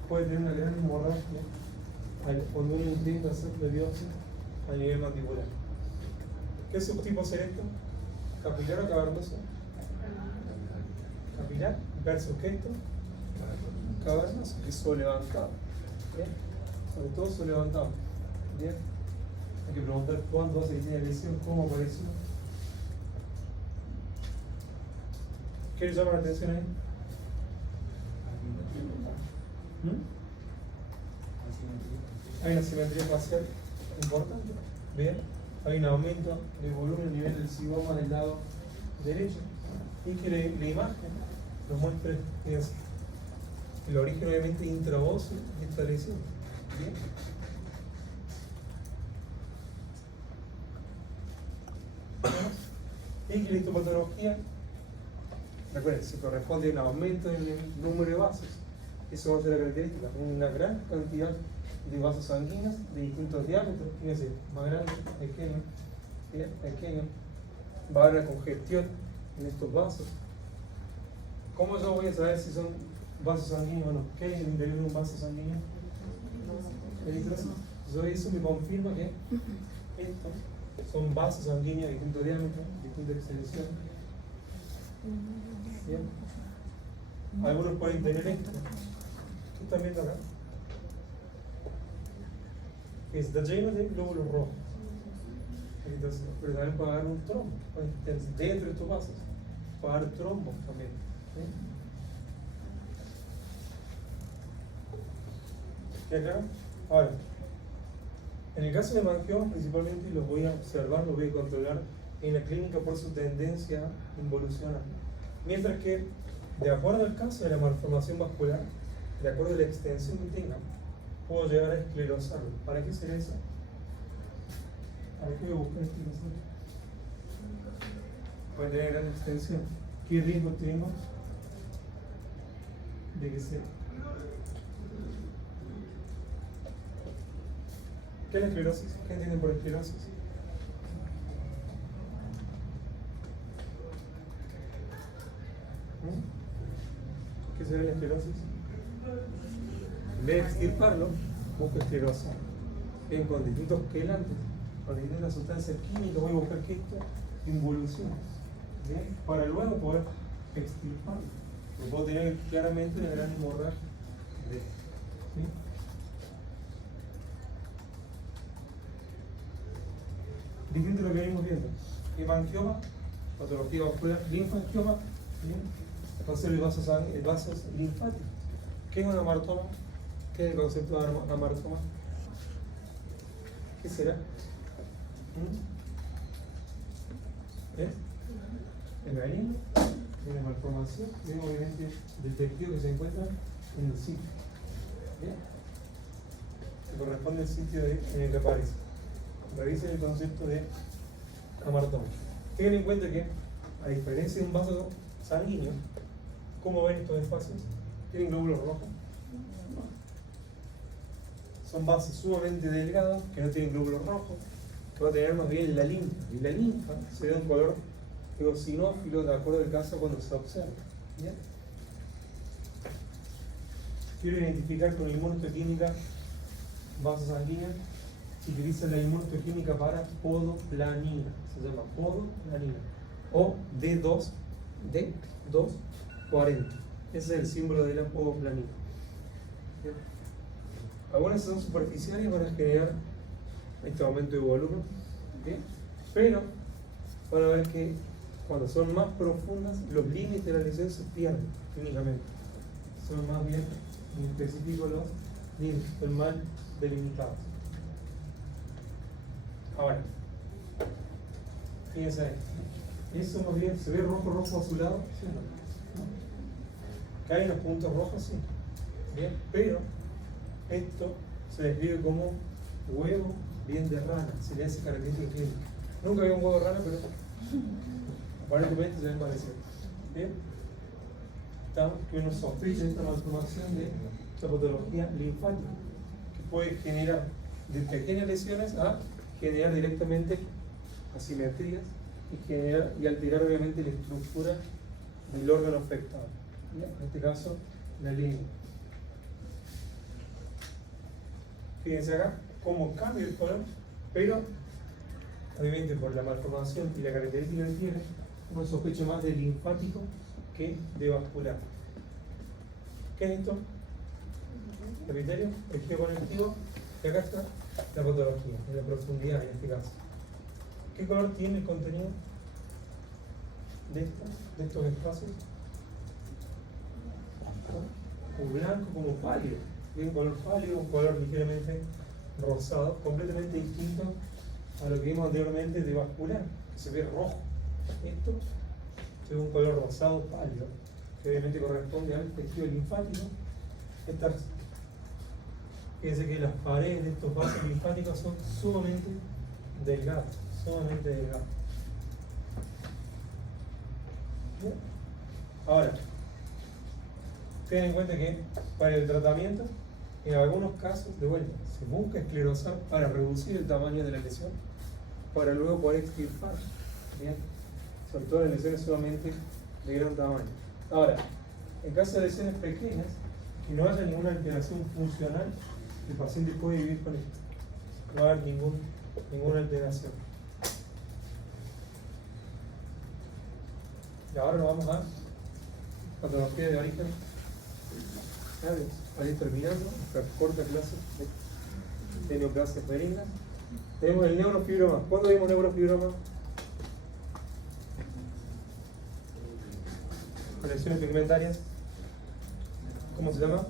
puede tener una gran hemorragia cuando uno intenta hacer la biopsia a nivel mandibular. ¿Qué subtipo será esto? ¿Capilar o cavernoso? Capilar versus ¿qué esto? Cavernoso, que es solevantado. ¿Bien? Sobre todo solevantado. ¿Bien? Hay que preguntar cuándo hace que tiene lesión, cómo apareció. ¿Qué le llama la atención ahí? Hay una simetría facial importante. Bien. Hay un aumento de volumen a nivel del ciboma del lado derecho. Y que la imagen nos muestre, fíjense, el origen obviamente intraóseo de esta lesión. Bien. Y que la histopatología, recuerden, se corresponde a un aumento en el número de vasos. Eso va a ser la característica, una gran cantidad de vasos sanguíneos de distintos diámetros, fíjense, más grande, pequeño. Va a haber una congestión en estos vasos. ¿Cómo yo voy a saber si son vasos sanguíneos o no? ¿Qué hay en el interior de un vaso sanguíneo? Yo eso me confirma que estos son vasos sanguíneos de distinto diámetro, distinta extensión. ¿Bien? Algunos pueden tener esto. ¿Qué están viendo acá? Está lleno de glóbulos rojos. Entonces, pero también puede haber un trombo. Dentro de estos vasos puede haber trombos también. ¿Sí? ¿Qué acá? Ahora, en el caso de hemangioma, principalmente los voy a observar, los voy a controlar en la clínica por su tendencia a involucionar. Mientras que, de acuerdo al caso de la malformación vascular, de acuerdo a la extensión que tenga, puedo llegar a esclerosarlo. ¿Para qué será eso? ¿Para qué voy a buscar esclerosarlo? Puede tener gran extensión. ¿Qué riesgo tenemos de que sea? ¿Qué es la esclerosis? ¿Qué entienden por esclerosis? ¿Qué será la esclerosis? En vez de extirparlo, busco esclerosar. Bien, con distintos quelantes, con distintas sustancias químicas, voy a buscar que esto involucione. Bien, para luego poder extirparlo. Porque puedo tener claramente una gran hemorragia de esto. ¿Sí? Distinto de lo que venimos viendo. Hemangioma, patología vascular, linfangioma, entonces el vasos linfáticos. ¿Qué es un amartoma? ¿Qué es el concepto de amartoma? ¿Qué será? El benigno, tiene malformación, y obviamente del tejido que se encuentra en el sitio. ¿Bien? Que corresponde al sitio en el que aparece. Revisen el concepto de amartoma. Tengan en cuenta que, a diferencia de un vaso sanguíneo, ¿cómo ven estos espacios? ¿Tienen glóbulos rojos? son vasos sumamente delgados que no tienen glóbulos rojos, que va a tener más bien la linfa. Y la linfa se da un color eosinófilo de acuerdo al caso cuando se observa. ¿Bien? Quiero identificar con inmunohistoquímica vasos sanguíneos. Se utiliza la inmunohistoquímica para podoplanina, se llama podoplanina, o D240. Ese es el símbolo de la podoplanina. ¿Bien? Algunas son superficiales para generar este aumento de volumen, ¿bien? Pero van a ver que cuando son más profundas, los límites de la lesión se pierden clínicamente. Son más bien en específico los límites, son mal delimitados. Ahora, fíjense ahí. Eso más bien se ve rojo azulado, ¿sí o no? Que hay unos puntos rojos, sí. Bien, pero esto se describe como huevo bien de rana, se le hace característica clínica. Nunca vi un huevo de rana, pero aparentemente se ven parecidos. Bien, está que uno sospecha esta malformación de esta patología linfática, que puede generar de pequeñas lesiones a generar directamente asimetrías y alterar obviamente la estructura del órgano afectado. ¿Bien? En este caso, la lengua. Fíjense acá cómo cambia el color, pero obviamente por la malformación y la característica que tiene, uno sospecha más de linfático que de vascular. ¿Qué es esto? El criterio, el G conectivo, y acá está la patología, en la profundidad en este caso. ¿Qué color tiene el contenido de estos espacios? Un blanco como pálido, un color pálido, un color ligeramente rosado, completamente distinto a lo que vimos anteriormente de vascular, que se ve rojo. Esto es un color rosado pálido, que obviamente corresponde al tejido linfático. Fíjense que las paredes de estos vasos linfáticos son sumamente delgadas, sumamente delgadas. Bien. Ahora, ten en cuenta que para el tratamiento, en algunos casos, de vuelta, se busca esclerosar para reducir el tamaño de la lesión, para luego poder extirpar. Bien, sobre todo en lesiones solamente de gran tamaño. Ahora, en caso de lesiones pequeñas, que no haya ninguna alteración funcional, el paciente puede vivir con esto. No va a haber ninguna alteración. Y ahora nos vamos a patología de origen. Para ir terminando nuestra corta clase de neoplasias benignas. Tenemos el neurofibroma. ¿Cuándo vimos neurofibroma? Con lesiones pigmentarias. ¿Cómo se llama?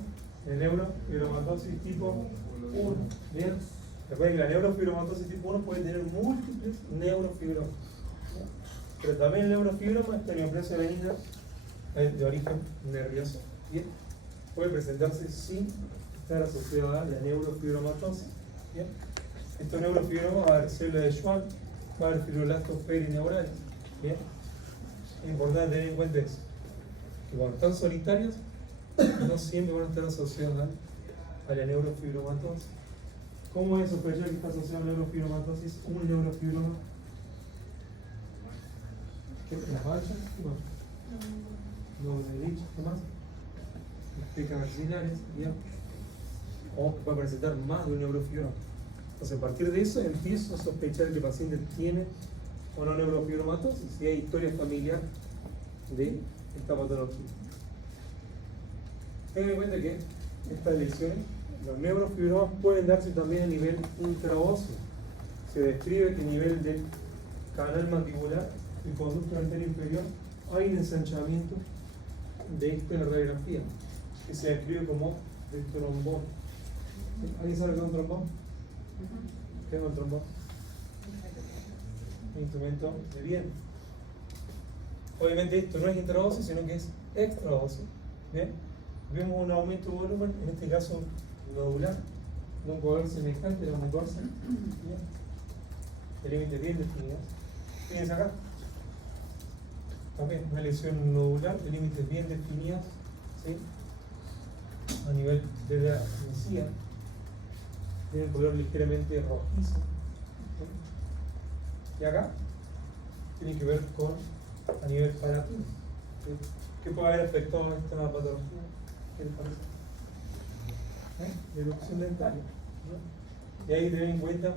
El neurofibromatosis tipo 1. Bien. Recuerden que la neurofibromatosis tipo 1 puede tener múltiples neurofibromas. Pero también el neurofibroma, esta neoplasia benigna, es de origen nervioso. Bien. Puede presentarse sin estar asociada a la neurofibromatosis. Bien. Estos neurofibromas va a haber células de Schwann, va a haber fibroblastos perineurales. Bien. Es importante tener en cuenta eso. Que cuando están solitarios, no siempre van a estar asociados a la neurofibromatosis. ¿Cómo es sospechar que está asociado a la neurofibromatosis? Un neurofibroma. ¿Las manchas? ¿Qué más? No, de dicho, ¿qué más? Las pecas axilares, digamos. O puede presentar más de un neurofibroma. Entonces, a partir de eso, empiezo a sospechar que el paciente tiene o no neurofibromatosis, si hay historia familiar de esta patología. Tengan en cuenta que estas lesiones, los neurofibromas pueden darse también a nivel intraóseo. Se describe que a nivel del canal mandibular y conducto anterior inferior hay un ensanchamiento de esta en la radiografía, que se describe como el trombón. ¿Alguien sabe qué es un trombón? ¿Qué es un trombón? Un instrumento de viento. Obviamente esto no es intraóseo, sino que es extraóseo. ¿Bien? Vemos un aumento de volumen, en este caso nodular, de un color semejante a la mucosa. ¿Bien? El límite bien definido. Fíjense acá. También una lesión nodular, de límites bien definidos, ¿sí? A nivel de la encía. tiene un color ligeramente rojizo. ¿Sí? Y acá tiene que ver con a nivel palatino. ¿Sí? ¿Qué puede haber afectado a esta patología? ¿Qué les parece? La erupción dentaria, ¿no? Y hay que tener en cuenta,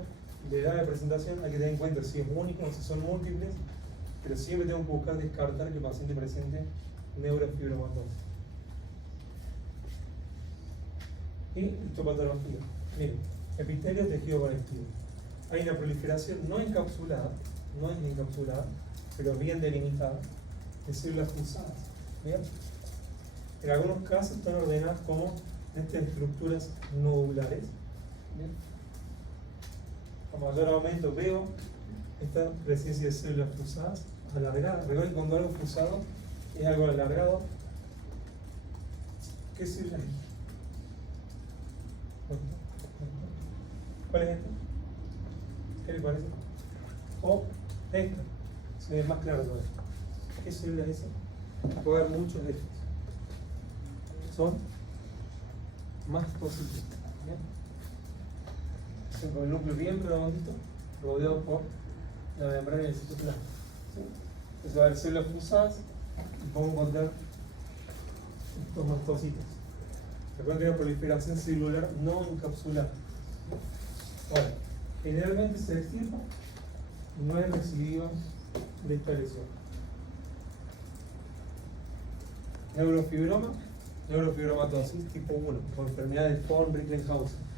de edad de presentación, hay que tener en cuenta si es único o si son múltiples, pero siempre tengo que buscar descartar que el paciente presente neurofibromatosis. Y histopatología. Miren, epitelio tejido conectivo. Hay una proliferación no encapsulada, pero bien delimitada, de células fusadas. ¿Bien? En algunos casos están ordenadas como estas estructuras nodulares. ¿Bien? A mayor aumento veo esta presencia de células fusadas alargadas. Recuerden, cuando algo fusado es algo alargado. ¿Qué célula es? ¿Cuál es esta? ¿Qué le parece? O esta. Se ve más claro todavía. ¿Qué célula es esa? Puede haber muchos de estos. Son mastocitos. Son con el núcleo bien redondito, rodeado por la membrana del citoplasma. ¿Sí? Entonces va a haber células fusadas y podemos encontrar estos mastocitos. Recuerden que hay una proliferación celular no encapsulada. Ahora, generalmente se extirpa y no es recidiva de esta lesión. Neurofibroma, neurofibromatosis tipo 1, con enfermedad de von Recklinghausen.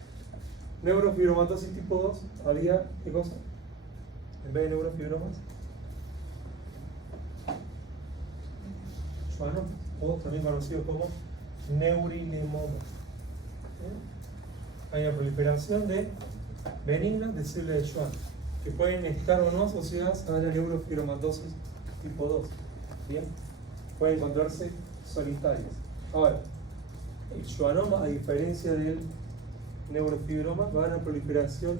Neurofibromatosis tipo 2, había, ¿qué cosa? En vez de neurofibromas, schwannomas, o también conocido como neurilemomas. ¿Sí? Hay una proliferación de benigna de células de Schwann, que pueden estar o no asociadas a la neurofibromatosis tipo 2. Bien, pueden encontrarse solitarias. Ahora, el schwannoma, a diferencia del neurofibroma, va a una proliferación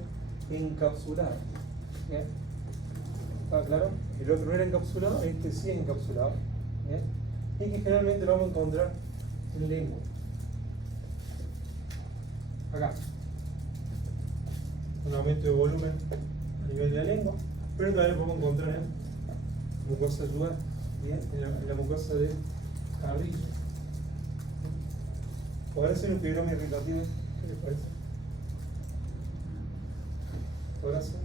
encapsulada. ¿Bien? ¿Está claro? El otro no era encapsulado, este sí es encapsulado. ¿Bien? Y que generalmente lo vamos a encontrar en lengua. Acá. Un aumento de volumen a nivel de la lengua, pero también lo podemos encontrar en mucosa yugal, ¿bien? En la mucosa de carrillo. ¿Podrá ser un fibroma irritativo? ¿Qué les parece? ¿Podrá ser?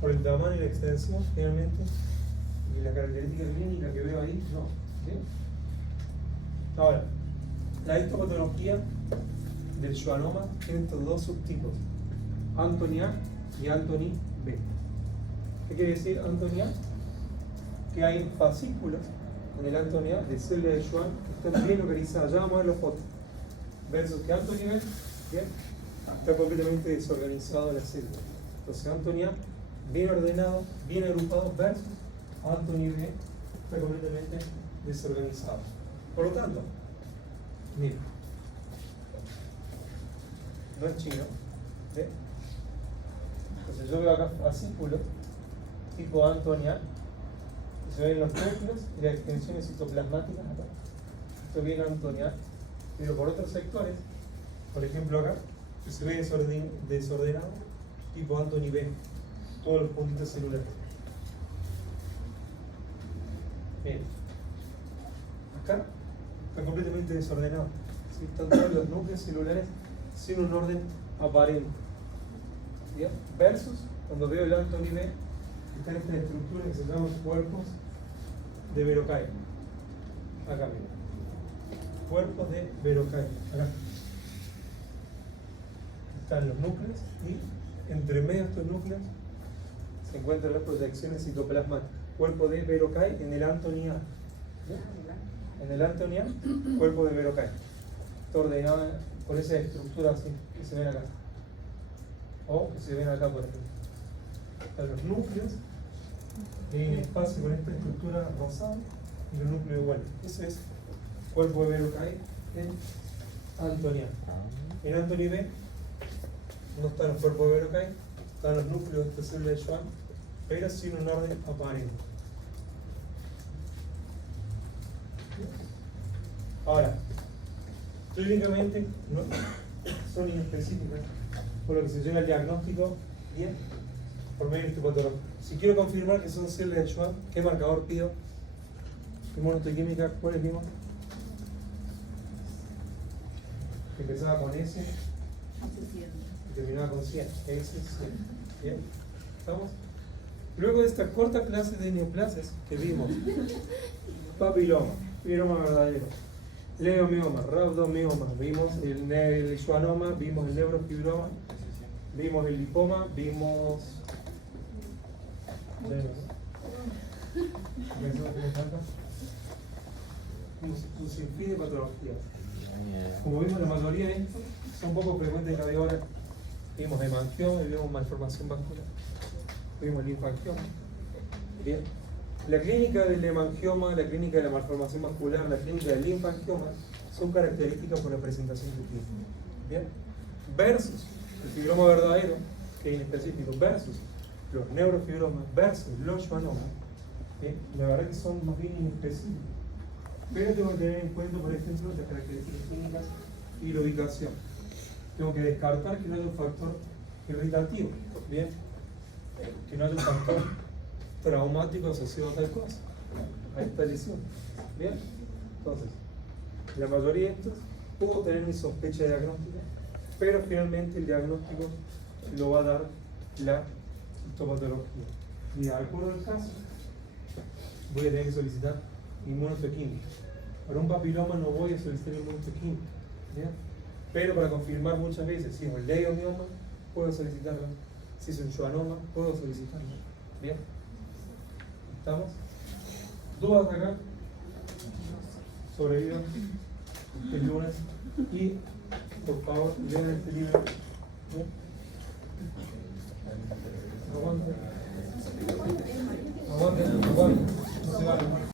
Por el tamaño y la extensión, generalmente, y la característica clínica que veo ahí, no. ¿Bien? Ahora, la histopatología del schwannoma tiene estos dos subtipos, Anthony A y Anthony B. ¿Qué quiere decir Anthony A? Que hay fascículos en el Anthony A de células de Schwann que están bien localizadas. Ya vamos a ver las fotos. Versus que Anthony B, bien, está completamente desorganizado la célula. Entonces Anthony A bien ordenado, bien agrupado, versus Anthony B está completamente desorganizado. Por lo tanto, mira, no es chino, ¿sí? Entonces yo veo acá fascículos tipo Anthony A, que se ven los núcleos y las extensiones citoplasmáticas acá. Esto viene Anthony A, pero por otros sectores, por ejemplo acá, que se ve desordenado, tipo Anthony B, todos los puntitos celulares. Bien, acá está completamente desordenado, ¿sí? Están todos los núcleos celulares sin un orden aparente. ¿Bien? Versus cuando veo el Anthony B, están estas estructuras que se llaman cuerpos de Verocay. Acá mira. Cuerpos de Verocay. Acá. Están los núcleos y entre medio de estos núcleos se encuentran las proyecciones citoplasmáticas. Cuerpo de Verocay en el Anthony A. ¿Bien? En el Anthony A, cuerpo de Verocay. Está ordenado por esa estructura así que se ven acá. O que se ven acá, por ejemplo. Están los núcleos en espacio con esta estructura rosada y los núcleos iguales. Ese es cuerpo de Verocay en Anthony A. En Anthony B no están los cuerpos de Verocay, están los núcleos de esta célula de Schwann, pero sin un orden aparente. Ahora, clínicamente no, son inespecíficas por lo que se llena el diagnóstico, bien, por medio de histopatología. Si quiero confirmar que son células de Schwann, ¿qué marcador pido? Inmunohistoquímica, ¿cuál es mismo? Empezaba con S y terminaba con 100. S, 100. ¿Bien? ¿Estamos? Luego de esta corta clase de neoplasias que vimos, papiloma, piroma verdadero, leomioma, rhabdomioma, vimos el schwannoma, vimos el neurofibroma, vimos el lipoma, vimos... un sinfín de patologías. Como vimos, la mayoría de estos son poco frecuentes en la hora. Vimos hemangioma y vimos malformación vascular. Vimos linfangioma. Bien. La clínica del hemangioma, la clínica de la malformación vascular, la clínica del linfangioma son características por la presentación de clínica. Bien. Versus el fibroma verdadero, que es inespecífico, versus los neurofibromas, versus los schwannomas. Bien. La verdad que son más bien inespecíficos. Pero tengo que tener en cuenta, por ejemplo, las características clínicas y la ubicación. Tengo que descartar que no haya un factor irritativo, ¿bien? Que no haya un factor traumático asociado a tal cosa, a esta lesión, ¿bien? Entonces, la mayoría de estos puedo tener mi sospecha diagnóstica, pero finalmente el diagnóstico lo va a dar la histopatología. Y de acuerdo al caso, voy a tener que solicitar inmunohistoquímica. Para un papiloma no voy a solicitar inmunohistoquímica, ¿ya? Pero para confirmar muchas veces, si es un leiomioma, puedo solicitarla. Si es un schwannoma, puedo solicitarla. ¿Bien? ¿Estamos? ¿Dudas acá? Sobrevivan el lunes y por favor lean este libro. ¿Bien? Aguante. Aguante, aguante. No se vayan.